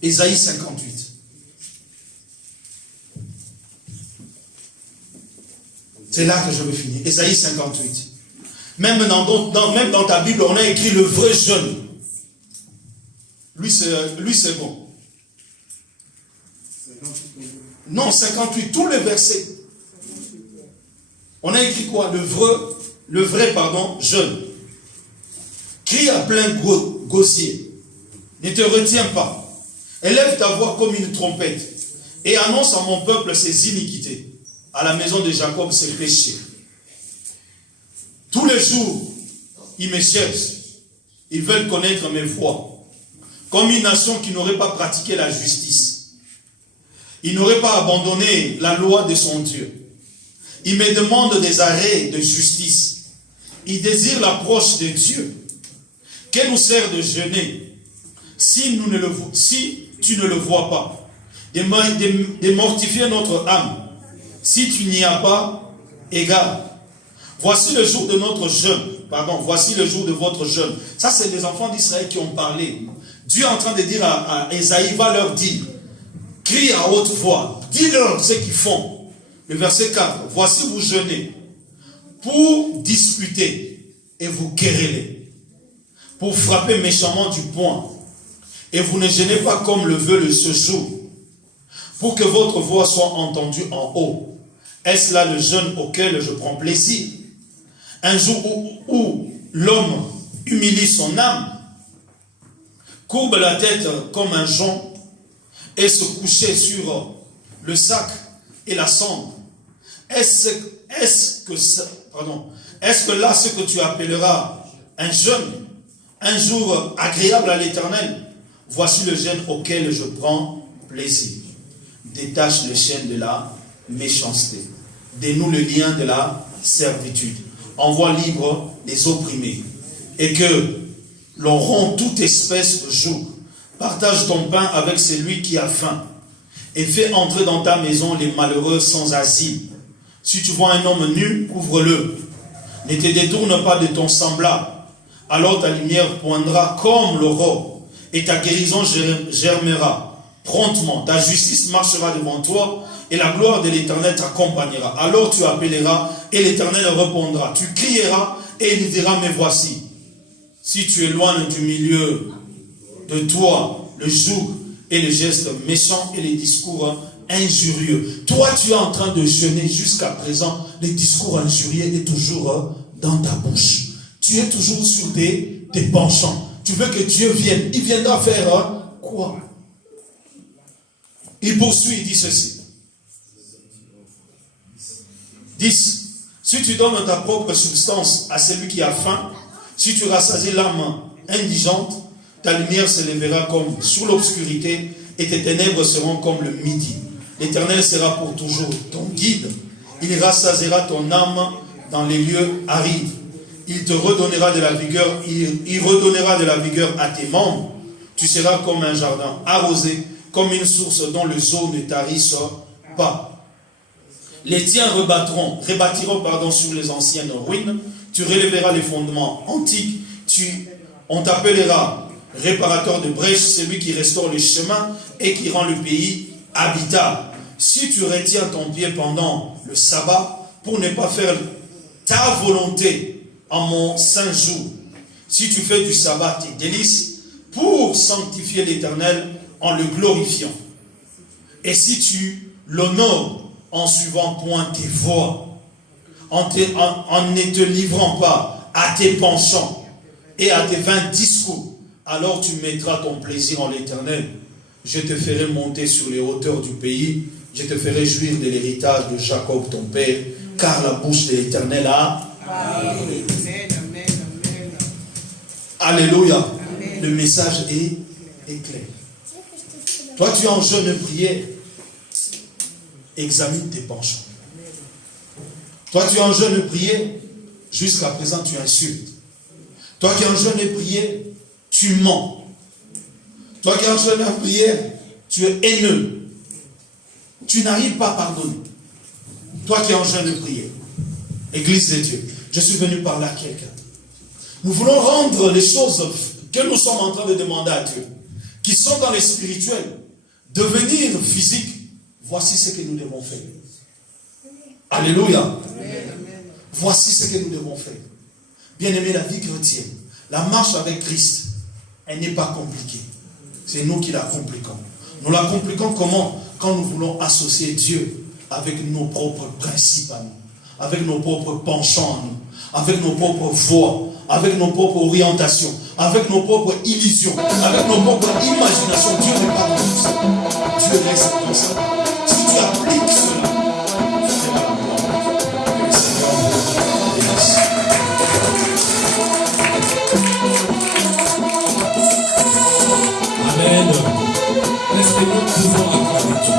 Ésaïe 58. C'est là que je veux finir. Ésaïe 58. Même dans ta Bible, on a écrit le vrai jeûne. Lui, c'est bon. Non, 58, tous les versets. On a écrit quoi? Le vrai, jeûne. Crie à plein gosier. Ne te retiens pas. Élève ta voix comme une trompette. Et annonce à mon peuple ses iniquités. À la maison de Jacob ses péchés. Tous les jours, ils me cherchent. Ils veulent connaître mes voies. Comme une nation qui n'aurait pas pratiqué la justice. Il n'aurait pas abandonné la loi de son Dieu. Il me demande des arrêts de justice. Il désire l'approche de Dieu. Que nous sert de jeûner si tu ne le vois pas? De mortifier notre âme si tu n'y as pas égard. Voici le jour de notre jeûne. Voici le jour de votre jeûne. Ça, c'est les enfants d'Israël qui ont parlé. Dieu est en train de dire à Ésaïe, va leur dire, crie à haute voix, dis-leur ce qu'ils font. Le verset 4, voici vous jeûnez pour disputer et vous quereller, pour frapper méchamment du poing. Et vous ne jeûnez pas comme le veut ce jour, pour que votre voix soit entendue en haut. Est-ce là le jeûne auquel je prends plaisir? Un jour où l'homme humilie son âme, courbe la tête comme un jonc et se coucher sur le sac et la cendre. Est-ce que là ce que tu appelleras un jeûne, un jour agréable à l'Éternel? Voici le jeûne auquel je prends plaisir. Détache les chaînes de la méchanceté. Dénoue le lien de la servitude. Envoie libre les opprimés. Et que l'on rompt toute espèce de joug. Partage ton pain avec celui qui a faim. Et fais entrer dans ta maison les malheureux sans asile. Si tu vois un homme nu, couvre-le. Ne te détourne pas de ton semblable. Alors ta lumière poindra comme l'aurore. Et ta guérison germera promptement. Ta justice marchera devant toi. Et la gloire de l'Éternel t'accompagnera. Alors tu appelleras et l'Éternel répondra. Tu crieras et il dira, me voici. Si tu éloignes du milieu de toi le joug et les gestes méchants et les discours injurieux. Toi, tu es en train de jeûner jusqu'à présent. Les discours injurieux est toujours dans ta bouche. Tu es toujours sur tes penchants. Tu veux que Dieu vienne. Il viendra faire quoi? Il poursuit, il dit ceci. 10. Si tu donnes ta propre substance à celui qui a faim, si tu rassasies l'âme indigente, ta lumière se lèvera comme sur l'obscurité et tes ténèbres seront comme le midi. L'Éternel sera pour toujours ton guide. Il rassasiera ton âme dans les lieux arides. Il te redonnera de la vigueur, il redonnera de la vigueur à tes membres. Tu seras comme un jardin arrosé, comme une source dont les eaux ne tarissent pas. Les tiens rebâtiront sur les anciennes ruines. Tu relèveras les fondements antiques. On t'appellera réparateur de brèches, celui qui restaure les chemins et qui rend le pays habitable. Si tu retiens ton pied pendant le sabbat pour ne pas faire ta volonté en mon saint jour, si tu fais du sabbat tes délices pour sanctifier l'Éternel en le glorifiant, et si tu l'honores en suivant point tes voies, en ne te livrant pas à tes penchants et à tes vains discours, alors tu mettras ton plaisir en l'Éternel. Je te ferai monter sur les hauteurs du pays, je te ferai jouir de l'héritage de Jacob ton père, car la bouche de l'Éternel a... Amen. Alléluia. Amen. Le message est clair. Toi, tu es en jeûne et prière. Examine tes penchants. Toi, tu es en jeûne et prière. Jusqu'à présent, tu insultes. Toi qui es en jeûne et prière, tu mens. Toi qui es en jeûne et prière, tu es haineux. Tu n'arrives pas à pardonner. Toi qui es en jeûne et prière. Église de Dieu, je suis venu parler à quelqu'un. Nous voulons rendre les choses que nous sommes en train de demander à Dieu, qui sont dans les spirituels, devenir physiques. Voici ce que nous devons faire. Alléluia. Amen. Voici ce que nous devons faire. Bien aimé, la vie chrétienne, la marche avec Christ, elle n'est pas compliquée. C'est nous qui la compliquons. Nous la compliquons comment? Quand nous voulons associer Dieu avec nos propres principes à nous, avec nos propres penchants à nous, avec nos propres voies, avec nos propres orientations, avec nos propres illusions, avec nos propres imaginations. Dieu n'est pas comme ça. Dieu reste comme ça. Si tu appliques cela, c'est la gloire. Que le Seigneur vous bénisse. Amen. Est-ce que nous pouvons acclamer Dieu?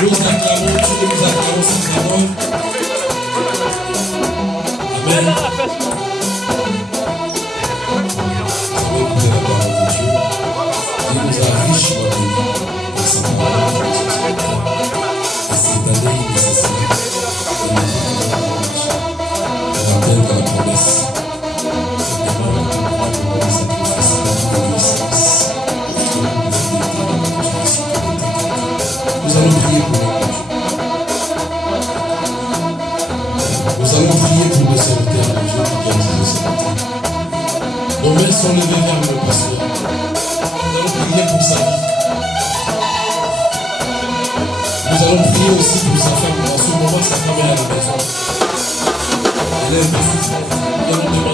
Nous acclamons Dieu, nous acclamons sa parole. Amen. Nous allons écouter la parole de Dieu. Il nous a richement bénis par sa parole. Et cette année, il est nécessaire de nous rappelle de la promesse. Nous allons prier pour nous. Nous allons prier pour le serviteur de Dieu qui vient de ce matin. Nos mains sont levées vers le pasteur. Nous allons prier pour sa vie. Nous allons prier aussi pour sa femme. En ce moment, sa femme est à la maison. Elle est un peu souffrante. Nous allons demander